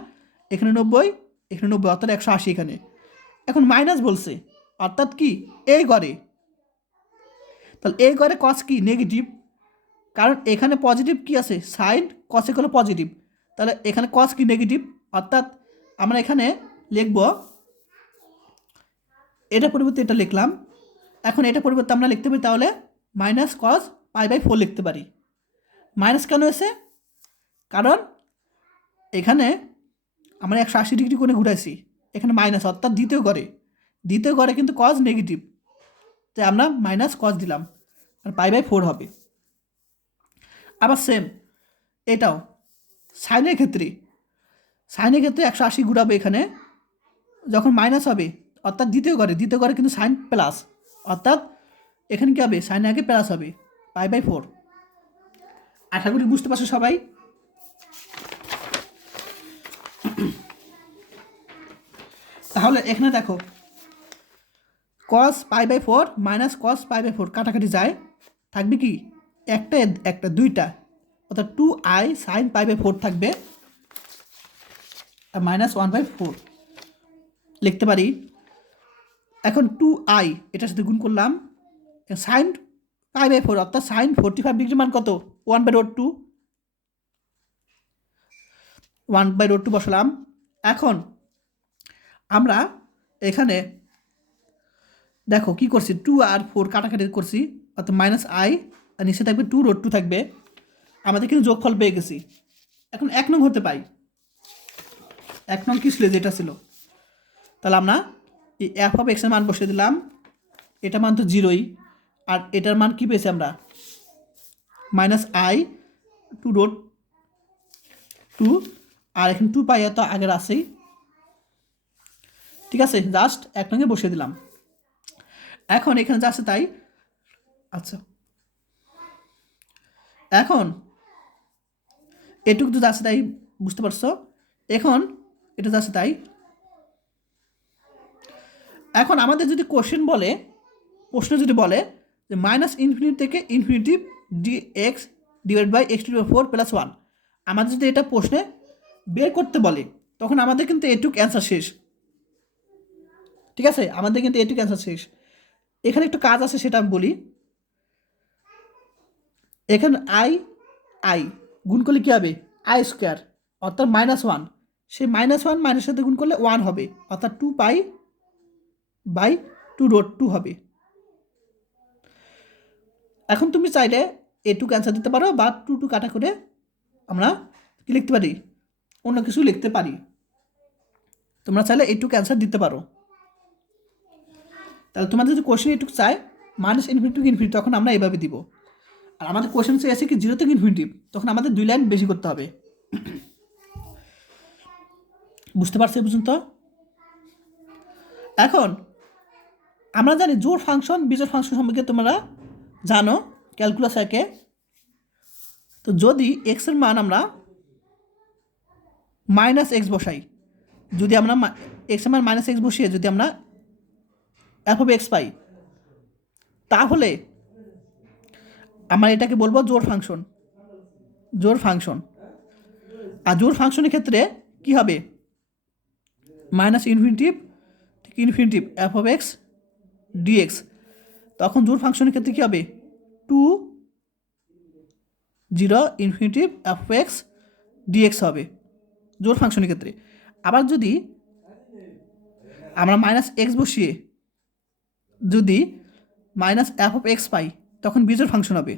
এখানে 90, এখানে 90, অর্থাৎ 180 এখানে। এখন মাইনাস বলছে, অর্থাৎ কি এই ঘরে, তাহলে এই ঘরে কস কি নেগেটিভ, কারণ এখানে পজিটিভ কি আছে সাইন কসেক হলো পজিটিভ, তাহলে এখানে কস কি নেগেটিভ, অর্থাৎ আমরা এখানে লিখব এটা পরিবর্তে এটা লিখলাম। এখন এটা পরিবর্তে আমরা লিখতে পারি তাহলে মাইনাস কস π/4 লিখতে পারি। মাইনাস কেন হয়েছে? কারণ এখানে আমরা 180 ডিগ্রি কোণে ঘুরাইছি, এখানে মাইনাস, অর্থাৎ দ্বিতীয় ঘরে কিন্তু কস নেগেটিভ, তাই আমরা মাইনাস কস দিলাম, আর π/4 হবে। আবার সেম এটাও সাইনের ক্ষেত্রে 180 ঘুরাবে, এখানে যখন মাইনাস হবে অর্থাৎ দ্বিতীয় ঘরে কিন্তু সাইন প্লাস, অর্থাৎ এখানে কী হবে সাইন আগে প্লাস হবে, π/4। আশা করি বুঝতে পারছো সবাই। তাহলে এখানে দেখো cos π/4 মাইনাস cos π/4 কাটাকাটি যায়, থাকবে কি একটা দুইটা, অর্থাৎ 2i sin π/4 থাকবে, -1/4 লিখতে পারি। এখন 2i এটার সাথে গুণ করলাম, সাইন π/4 অর্থাৎ সাইন 45 ডিগ্রি মান কত 1/√2, 1/√2 বসালাম। এখন আমরা এখানে দেখো কি করছি, 2 আর 4 কাটাকাটি করছি, অর্থাৎ -i, আর নিচে থাকবে 2√2 থাকবে। আমাদের কিন্তু যোগফল পেয়ে গেছি। এখন 1 নং হতে পাই, 1 নং কি ছিল যেটা ছিল, তাহলে আমরা এই f(x) এর মান বসিয়ে দিলাম, এটা মান তো 0ই, আর এটার মান কি পেয়েছি আমরা -i 2√2, আর এখানে 2π তো আগের আছেই, ঠিক আছে, জাস্ট 1 নঙে বসিয়ে দিলাম। এখন এখানে যা আছে তাই, আচ্ছা এখন এটুকু তো যাচ্ছে তাই, বুঝতে পারছো? এখন এটা যাচ্ছে তাই। এখন আমাদের যদি প্রশ্ন যদি বলে যে -∞ থেকে ইনফিনিটি dx /x⁴ + 1, আমাদের যদি এটা প্রশ্নে বের করতে বলে তখন আমাদের কিন্তু এটুক অ্যান্সার শেষ, ঠিক আছে, আমাদের কিন্তু এটুক অ্যান্সার শেষ। এখানে একটু কাজ আছে, সেটা আমি বলি। এখানে আই আই গুণ করলে কী হবে, আই স্কোয়ার অর্থাৎ -1, সেই -1 মাইনাসের সাথে গুণ করলে 1 হবে, অর্থাৎ 2π/2√2 হবে। এখন তুমি চাইলে এটুকু অ্যান্সার দিতে পারো, বা 2 কাটা করে আমরা কি লিখতে পারি, অন্য কিছু লিখতে পারি। তোমরা চাইলে এইটুকু অ্যান্সার দিতে পারো। তাহলে তোমাদের যদি কোশ্চেন এইটুকু চাই -∞ টু ∞, তখন আমরা এইভাবে দিব। আর আমাদের কোশ্চেন চেয়েছে কি 0 থেকে ইনফিনিটিভ, তখন আমাদের 2 লাইন বেশি করতে হবে। বুঝতে পারছি এ পর্যন্ত? এখন আমরা জানি জোড় ফাংশন বিজোড় ফাংশন সম্পর্কে তোমরা জানো ক্যালকুলাস একে। তো যদি এক্স এর মান আমরা -x বসাই, যদি আমরা এক্স এর মান -x বসিয়ে যদি আমরা f(x) পাই, তাহলে আমরা এটাকে বলবো জোড় ফাংশন। জোড় ফাংশন। আর জোড় ফাংশনের ক্ষেত্রে কি হবে, -∞ থেকে ইনফিনিটিভ f(x) dx, তখন জোড় ফাংশনের ক্ষেত্রে কী হবে, 2 0 f(x) dx হবে জোড় ফাংশনের ক্ষেত্রে। আবার যদি আমরা -x বসিয়ে যদি -f(x) পাই, তখন বিজোড় ফাংশন হবে।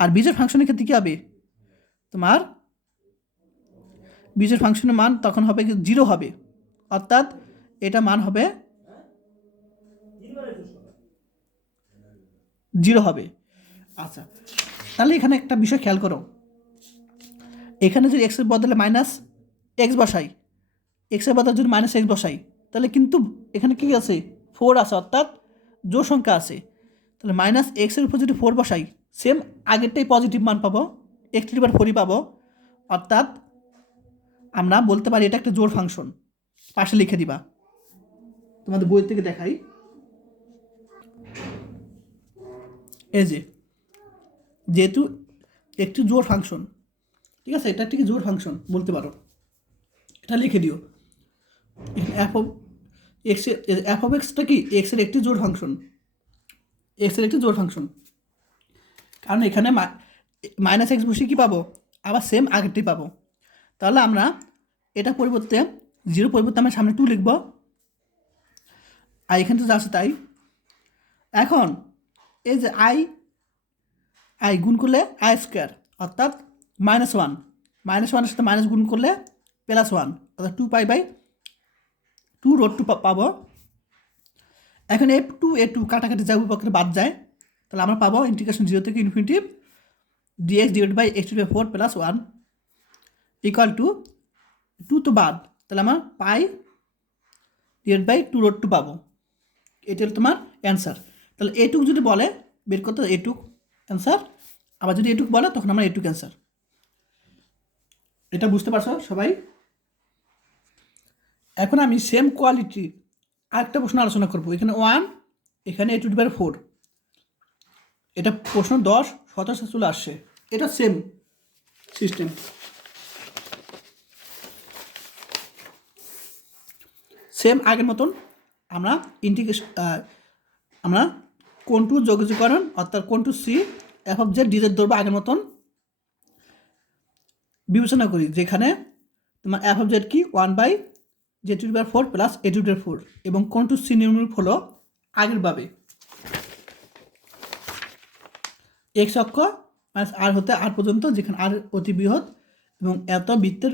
আর বিজোড় ফাংশনের ক্ষেত্রে কী হবে, তোমার বিজোড় ফাংশনের মান তখন হবে 0 হবে, অর্থাৎ এটা মান হবে 0 হবে। আচ্ছা, তাহলে এখানে একটা বিষয় খেয়াল করো, এখানে যদি এক্সের বদলে -x বসাই, এক্সের বদলে যদি -x বসাই, তাহলে কিন্তু এখানে কি আছে, 4 আছে, অর্থাৎ জোড় সংখ্যা আছে। তাহলে -x এর উপর যদি 4 বসাই, সেম আগেরটাই পজিটিভ মান পাবো, x⁴ পাবো, অর্থাৎ আমরা বলতে পারি এটা একটা জোড় ফাংশন। পাশে লিখে দিবা, তোমাদের বই থেকে দেখাই। এই যে যেহেতু একটি জোড় ফাংশন, ঠিক আছে, এটা একটি জোড় ফাংশন বলতে পারো, এটা লিখে দিও। f(x)টা কি এক্সের একটি জোড় ফাংশন, এক্সের একটি জোড় ফাংশন, কারণ এখানে -x বসে কি পাবো, আবার সেম আগেরটি পাবো। তাহলে আমরা এটা পরিবর্তে 0 পরিবর্তে আমরা সামনে 2 লিখব, আর এখানে তো যা আছে তাই। এখন এই যে আই গুণ করলে i², অর্থাৎ -1, -1 এর সাথে মাইনাস গুণ করলে +1, অর্থাৎ 2π/2√2 পাবো। এখন a2 কাটাকাটি যা উপপক্ষে বাদ যায়, তাহলে আমরা পাবো ইন্টিগ্রেশন 0 থেকে infinitive dx /x⁴ +1 equal to 2 তো বাদ, তাহলে আমার π/2√2 পাবো। এটি হলো তোমার অ্যান্সার। তাহলে এটুক যদি বলে বের করতে, এটুক অ্যান্সার, আবার যদি এটুক বলে তখন আমরা এটুক অ্যান্সার। এটা বুঝতে পারছো সবাই? এখন আমি সেম কোয়ালিটি আরেকটা প্রশ্ন আলোচনা করবো। এখানে 1, এখানে a⁴, এটা প্রশ্ন 10 17 চলে আসছে, এটা সেম সিস্টেম। সেম আগের মতন আমরা ইন্টিগ্রেশন, আমরা কোনটু যোগীকরণ, অর্থাৎ কোনটু সি f(z) dz ধরবো আগের মতন বিবেচনা করি, যেখানে তোমার f(z) কি 1/z⁴ প্লাস a⁴, এবং কোনটু সি নির্মূল হলো আগেরভাবে x অক্ষ -r হতে r পর্যন্ত, যেখানে r অতি বৃহৎ এবং এত বৃত্তের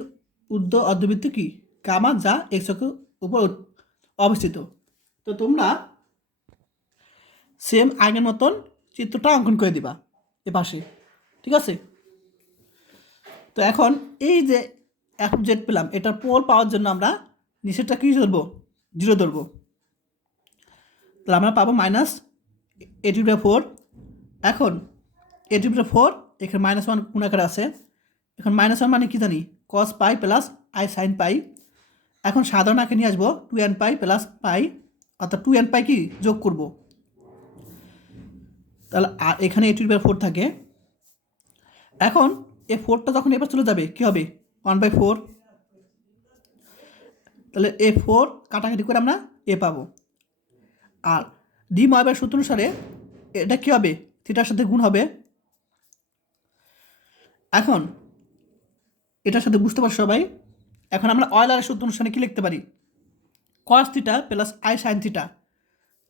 অর্ধবৃত্ত কি গামা, যা x অক্ষের উপর অবস্থিত। তো তোমরা সেম আগের মতন চিত্রটা অঙ্কন করে দিবা এ পাশে, ঠিক আছে? তো এখন এই যে f(z) পেলাম, এটার পোল পাওয়ার জন্য আমরা নিচেরটা কী ধরবো, 0 ধরবো। তাহলে আমরা পাবো -a⁴। এখন a⁴, এখানে -1 গুণাকার আছে, এখন -1 মানে কি জানি, cos π প্লাস i sin π। এখন সাধারণ আঁকে নিয়ে আসবো 2nπ প্লাস π, অর্থাৎ 2nπ কি যোগ করব, তাহলে এখানে a⁴ থাকে। এখন এই 4টা যখন এবার চলে যাবে কী হবে, 1/4, তাহলে a4 কাটাকাটি করে আমরা a পাবো। আর ডি ময়বারের সূত্র অনুসারে এটা কী হবে, থিটার সাথে গুণ হবে। এখন এটার সাথে বুঝতে পারছো সবাই? এখন আমরা অয়লারের সূত্র অনুসারে কী লিখতে পারি, cos theta plus I sine theta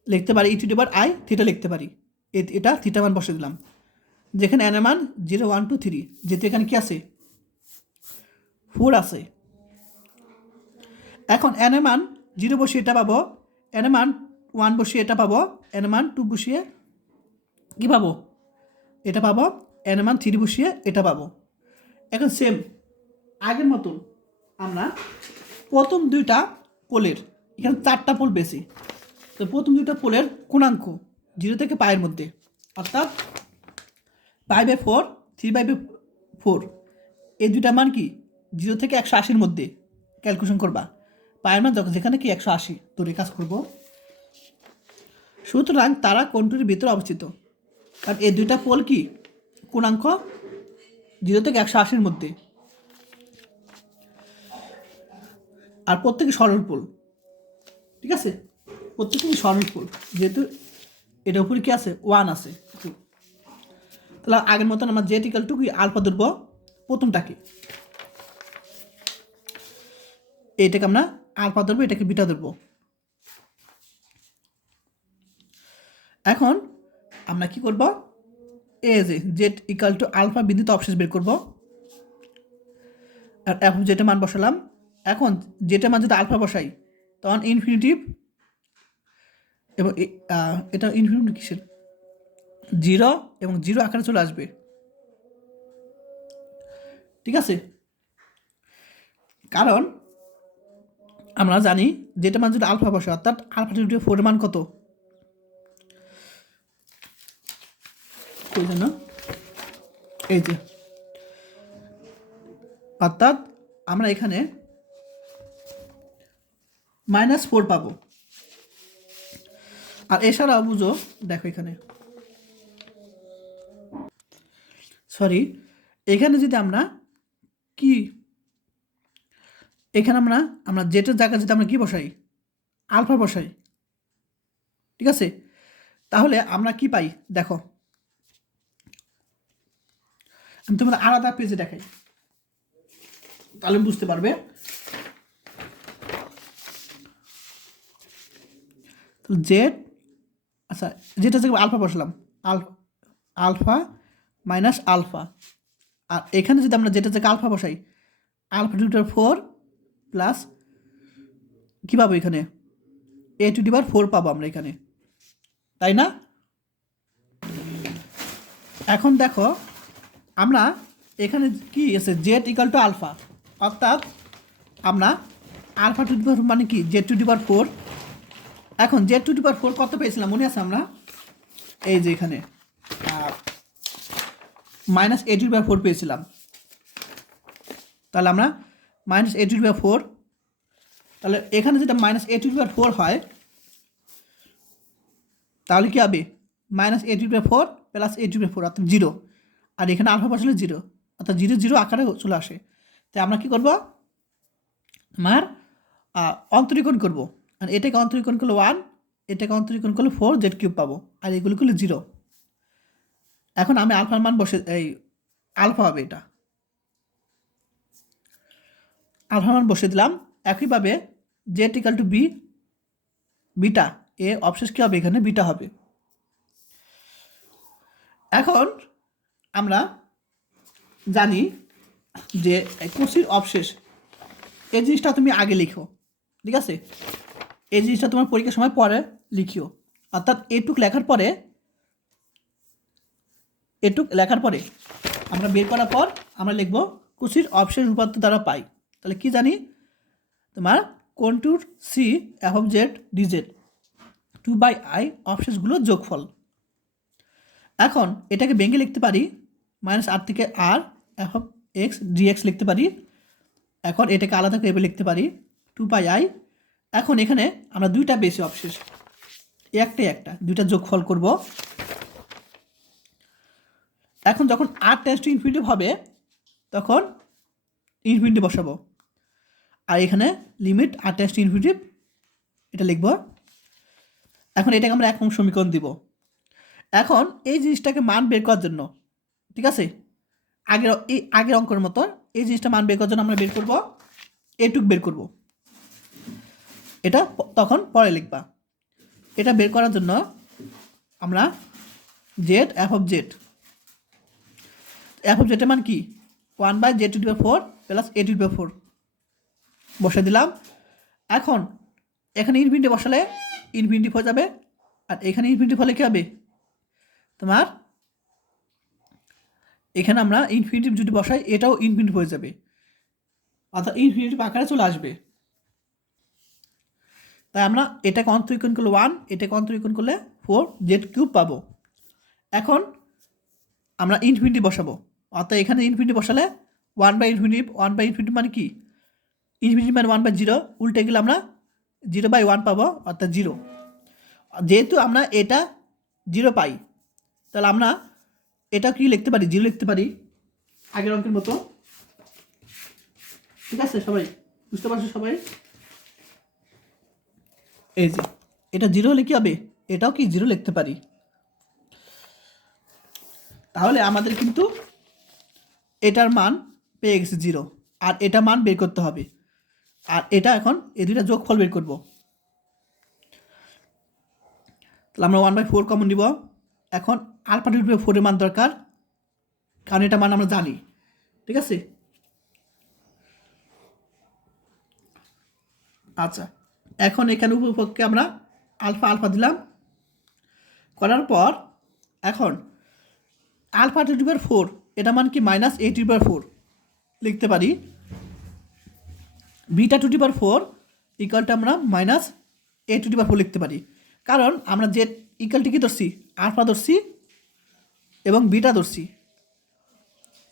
লিখতে পারি, E to the power I theta লিখতে পারি। এটা থিটা মান বসে দিলাম, যেখানে এন এর মান 0 1 2 3, যেহেতু এখানে কি আছে 4 আছে। এখন এন এর মান 0 বসিয়ে এটা পাবো, এন এর মান 1 বসিয়ে এটা পাবো, এন এর মান 2 বসিয়ে কী পাবো এটা পাবো, এন এর মান 3 বসিয়ে এটা পাবো। এখন সেম আগের মতন আমরা প্রথম দুইটা পোলের, এখানে 4টা পোল বেশি, তো প্রথম দুইটা পোলের কোণাঙ্ক 0 থেকে পায়ের মধ্যে, অর্থাৎ π/4 3/4, এই দুইটা মান কি 0 থেকে 180-র মধ্যে ক্যালকুলেশন করবা। পায়ের মান যখন যেখানে কি 180 ধরে কাজ করব। সুতরাং তারা কোণটির ভিতরে অবস্থিত, কারণ এই দুইটা পোল কি কোণাঙ্ক 0 থেকে 180-র মধ্যে, আর প্রত্যেকে সরল পোল। ঠিক আছে, প্রত্যেকেই সরল পোল, যেহেতু এটার উপরে কি আছে 1 আছে। তাহলে আগের মতন আমরা জেড ইকাল টু কি আলফা ধরবো প্রথমটাকে, এইটাকে আমরা আলফা ধরবো, এটাকে বিটা ধরবো। এখন আমরা কি করব, এ যে জেড ইকাল টু আলফা বিন্দুতে অবশেষ বের করব, আর এখন যেটা মান বসালাম। এখন যেটা মান যদি আলফা বসাই তখন ইনফিনিটিভ, এবং এটা ইনফিনিটিভ কিসের 0 এবং 0 আকারে চলে আসবে। ঠিক আছে, কারণ আমরা জানি যেটা মান যদি আলফা বসে, অর্থাৎ আলফা টু 4 মান কত, এই যে, অর্থাৎ আমরা এখানে -4 পাবো। আর এছাড়াও বুঝো, দেখো এখানে সরি, এখানে যদি আমরা কি, এখানে আমরা জেটের জায়গায় যদি আমরা কি বসাই আলফা বসাই, ঠিক আছে, তাহলে আমরা কি পাই দেখো, আমি তোমাদের আলাদা পেজে দেখাই তাহলে বুঝতে পারবে। জেড, আচ্ছা যেটা থেকে আলফা বসালাম, আলফা মাইনাস আলফা, আর এখানে যদি আমরা যেটা থেকে আলফা বসাই আলফা টু 4 প্লাস কী পাবো এখানে এ টু দি পাওয়ার 4 পাবো আমরা এখানে, তাই না? এখন দেখো আমরা এখানে কি আছে জেড ইকাল টু আলফা, অর্থাৎ আমরা আলফা টু দি পাওয়ার মানে কি জেড টু দি পাওয়ার 4। এখন জেড টু দি পাওয়ার 4 কত পেয়েছিলাম মনে আছে আমরা, এই যে এখানে -a টু দি পাওয়ার 4 পেয়েছিলাম। তাহলে আমরা -a টু দি পাওয়ার 4, তাহলে এখানে যেটা -a টু দি পাওয়ার 4 হয়, তাহলে কি হবে -a to the power 4 plus a to the power 4 অর্থাৎ 0, আর এখানে আলফা বসালে 0, অর্থাৎ 0 0 আকারে চলে আসে। তাই আমরা কি করব, আমার অন্তরীকরণ করব, আর এটাকে অন্তরীকরণ করলে 1, এটাকে অন্তরীকরণ করলে 4z³ পাবো, আর এগুলো করলে 0। এখন আমি আলফার মান বসে, এই আলফা হবে, এটা আলফার মান বসে দিলাম। একইভাবে Z equal to B beta, এ অবশেষ কী হবে এখানে বিটা হবে। এখন আমরা জানি যে কোসির অবশেষ, এই জিনিসটা তুমি আগে লিখো, ঠিক আছে, এই জিনিসটা তোমার পরীক্ষার সময় পরে লিখিও, অর্থাৎ এটুক লেখার পরে আমরা বের করার পর আমরা লিখব কোসির অবশেষ রূপান্তর দ্বারা পাই। তাহলে কি জানি, তোমার contour C f of z dz 2/i অবশেষগুলোর যোগফল। এখন এটাকে ভেঙে লিখতে পারি -r থেকে r f of x dx লিখতে পারি। এখন এটাকে আলাদা করে লিখতে পারি 2πi। এখন এখানে আমরা দুইটা বেশি অবশেষ, একটা দুইটা যোগফল করব। এখন যখন r টেন্ডস টু ইনফিনিটি হবে তখন ইনফিনিটি বসাবো, আর এখানে limit r tends to infinity এটা লিখব। এখন এটাকে আমরা 1 নং সমীকরণ দিব। এখন এই জিনিসটাকে মান বের করার জন্য, ঠিক আছে, আগের অঙ্কের মতো এই জিনিসটা মান বের করার জন্য আমরা বের করব, এটুক বের করব। এটা তখন পরে লিখবা। এটা বের করার জন্য আমরা Z F of Z, F of জেডের মান কি 1/z⁴ প্লাস a⁴ বসে দিলাম। এখন এখানে ইনফিনিটি বসালে ইনফিনিটি হয়ে যাবে, আর এখানে ইনফিনিটি হলে কী হবে তোমার, এখানে আমরা ইনফিনিটি যদি বসাই এটাও ইনফিনিটি হয়ে যাবে, অর্থাৎ ইনফিনিটি আকারে চলে আসবে। তাই আমরা এটাকে অন্তরীকরণ করলে 1, এটাকে অন্তরীকরণ করলে 4z³ পাবো। এখন আমরা ইনফিনিটি বসাবো, অর্থাৎ এখানে ইনফিনিটি বসালে 1/∞ মানে কি, ইনফিনিটি মানে 1/0, উল্টে গেলে আমরা 0/1 পাবো, অর্থাৎ 0। যেহেতু আমরা এটা 0 পাই, তাহলে আমরা এটা কি লিখতে পারি, 0 লিখতে পারি আগের অঙ্কের মতো। ঠিক আছে, সবাই বুঝতে পারছো সবাই? এই যে এটা 0 হলে কি হবে, এটাও কি 0 লিখতে পারি। তাহলে আমাদের কিন্তু এটার মান পেয়ে গেছে 0, আর এটা মান বের করতে হবে, আর এটা এখন এই দুইটা যোগফল বের করব। তাহলে আমরা 1/4 কমন নিব। এখন α⁴ এর মান দরকার, কারণ এটা মান আমরা জানি। ঠিক আছে, আচ্ছা, এখন এখানে উপপক্ষে আমরা আলফা দিলাম, করার পর এখন α⁴ এটা মান কি -a⁴ লিখতে পারি। β⁴ ইকুয়ালটা আমরা -a⁴ লিখতে পারি, কারণ আমরা যে ইকুয়ালটি কি ধরছি, আলফা ধরছি এবং বিটা ধরছি।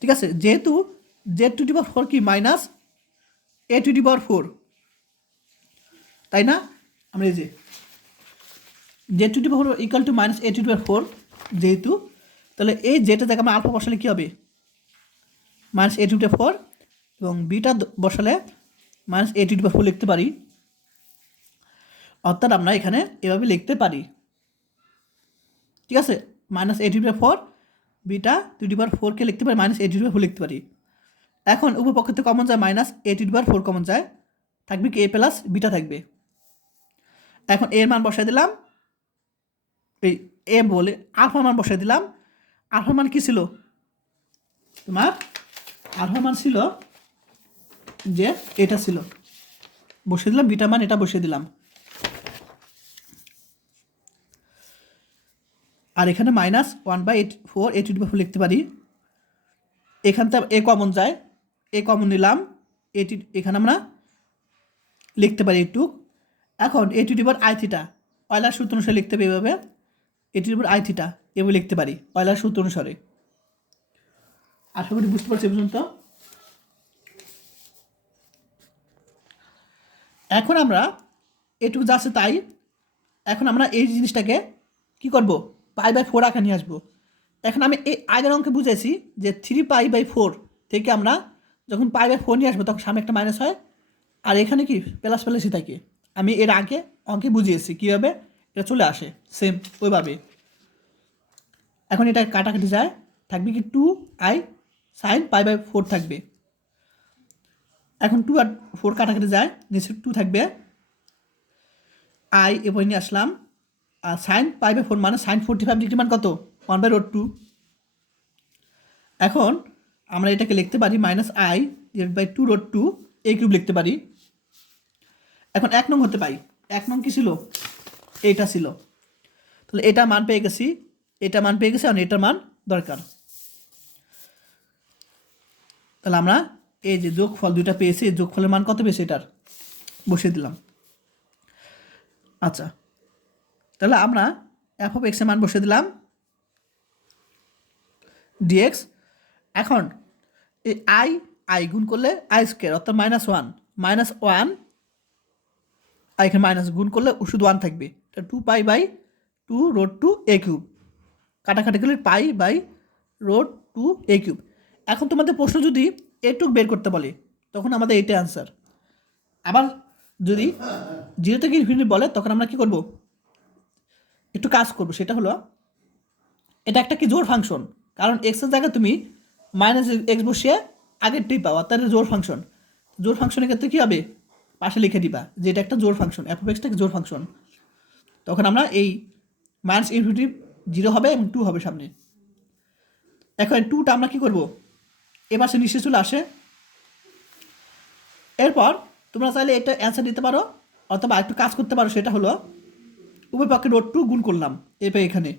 ঠিক আছে, যেহেতু z⁴ কি -a⁴, তাই না, আমরা এই যে z⁴ ইকুয়াল টু -a⁴, যেহেতু, তাহলে এই যেটা জায়গায় আমরা আলফা বসালে কী হবে -a⁴, এবং বিটা বসালে -a⁴ লিখতে পারি। অর্থাৎ আমরা এখানে এভাবে লিখতে পারি। ঠিক আছে, -a⁴, β⁴ লিখতে পারি -a⁴ লিখতে পারি। এখন উপপক্ষ থেকে কমন যায় -a⁴ কমন যায়, থাকবে কি a প্লাস বিটা থাকবে। এখন এর মান বসাই দিলাম, এই এ বলে আলফা মান বসাই দিলাম। আলফা মান কি ছিল তোমার, আলফা মান ছিল যে এটা ছিল, বসিয়ে দিলাম, বিটা মান এটা বসিয়ে দিলাম, আর এখানে -1/4 a⁴ লিখতে পারি। এখান থেকে এ কমন যায়, এ কমন নিলাম, এখানে আমরা লিখতে পারি একটু। এখন a⁴ অয়লার সূত্র অনুসারে লিখতে হবে এভাবে, a⁴ এভাবে লিখতে পারি অয়লার সূত্র অনুসারে। আশা করি বুঝতে পারছি পর্যন্ত। এখন আমরা এটুকু যা আছে তাই, এখন আমরা এই জিনিসটাকে কি করব, π/4 আকারে নিয়ে আসবো। এখন আমি এই আগের অঙ্কে বুঝেছি যে 3π/4 থেকে আমরা যখন π/4 নিয়ে আসবো তখন সামনে একটা মাইনাস হয়, আর এখানে কি প্লাস প্লাসই থাকে। আমি এর আগে অঙ্কে বুঝিয়েছি কীভাবে এটা চলে আসে, সেম ওইভাবে। এখন এটা কাটাকাটি যায়, থাকবে কি 2i sin π/4 থাকবে। এখন 2 আর 4 কাটাকাটি যায়, নিচে 2 থাকবে, i এ নিয়ে আসলাম, আর sin π/4 মানে sin 45 ডিগ্রি মান কত 1/√2। এখন আমরা এটাকে লিখতে পারি -i/2√2 a³ লিখতে পারি। এখন 1 নং হতে পাই, 1 নং কি ছিল, এইটা ছিল, তাহলে এটা মান পেয়ে গেছি, এটা মান পেয়ে গেছি, আর এটার মান দরকার। তাহলে আমরা এই যে যোগফল দুইটা পেয়েছি, যোগফলের মান কত পেয়েছি এটার বসিয়ে দিলাম। আচ্ছা, তাহলে আমরা f(x) এর মান বসিয়ে দিলাম dx। এখন এই i গুণ করলে i² অর্থাৎ -1 এখানে মাইনাস গুণ করলে শুধু 1 থাকবে, 2π/2√2 a³ কাটাকাটি করলে π/√2 a³। এখন তোমাদের প্রশ্ন যদি এটুক বের করতে বলে তখন আমাদের এইটা অ্যান্সার। আবার যদি 0 থেকে ইনফিনিটি বলে তখন আমরা কি করব, একটু কাজ করবো, সেটা হলো এটা একটা কি জোড় ফাংশন, কারণ এক্সের জায়গায় তুমি মাইনাস এক্স বসিয়ে আগেরটাই পাওয়া, তার জোড় ফাংশন। জোড় ফাংশনের ক্ষেত্রে কী হবে, পাশে লিখে দিবা যে এটা একটা জোড় ফাংশন, এফ অফ এক্সটা জোড় ফাংশন। তখন আমরা এই মাইনাস ইনফিনিটি 0 হবে এবং 2 হবে সামনে। এখন 2টা আমরা কী করবো, এবার সে নিশ্চয় চলে আসে। এরপর তোমরা চাইলে এটা অ্যান্সার দিতে পারো অথবা একটু কাজ করতে পারো, সেটা হলো উভয় পক্ষে রোড 2 গুণ করলাম, এরপর এখানে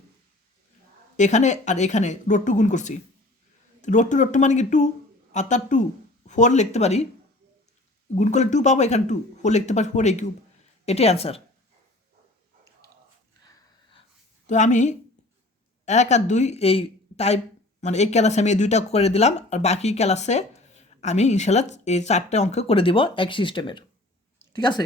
এখানে আর এখানে রোড 2 গুণ করছি। রোড টু মানে কি 2, অর্থাৎ 2 4 লিখতে পারি, গুণ করলে 2 পাবো, এখানে 2 4 লিখতে পারি, 4 a কিউব, এটাই অ্যান্সার। তো আমি 1 আর 2 এই টাইপ মানে এই ক্লাসে আমি এই 2টা করে দিলাম, আর বাকি ক্লাসে আমি ইনশাল্লাহ এই 4টে অঙ্ক করে দিব এক সিস্টেমের। ঠিক আছে।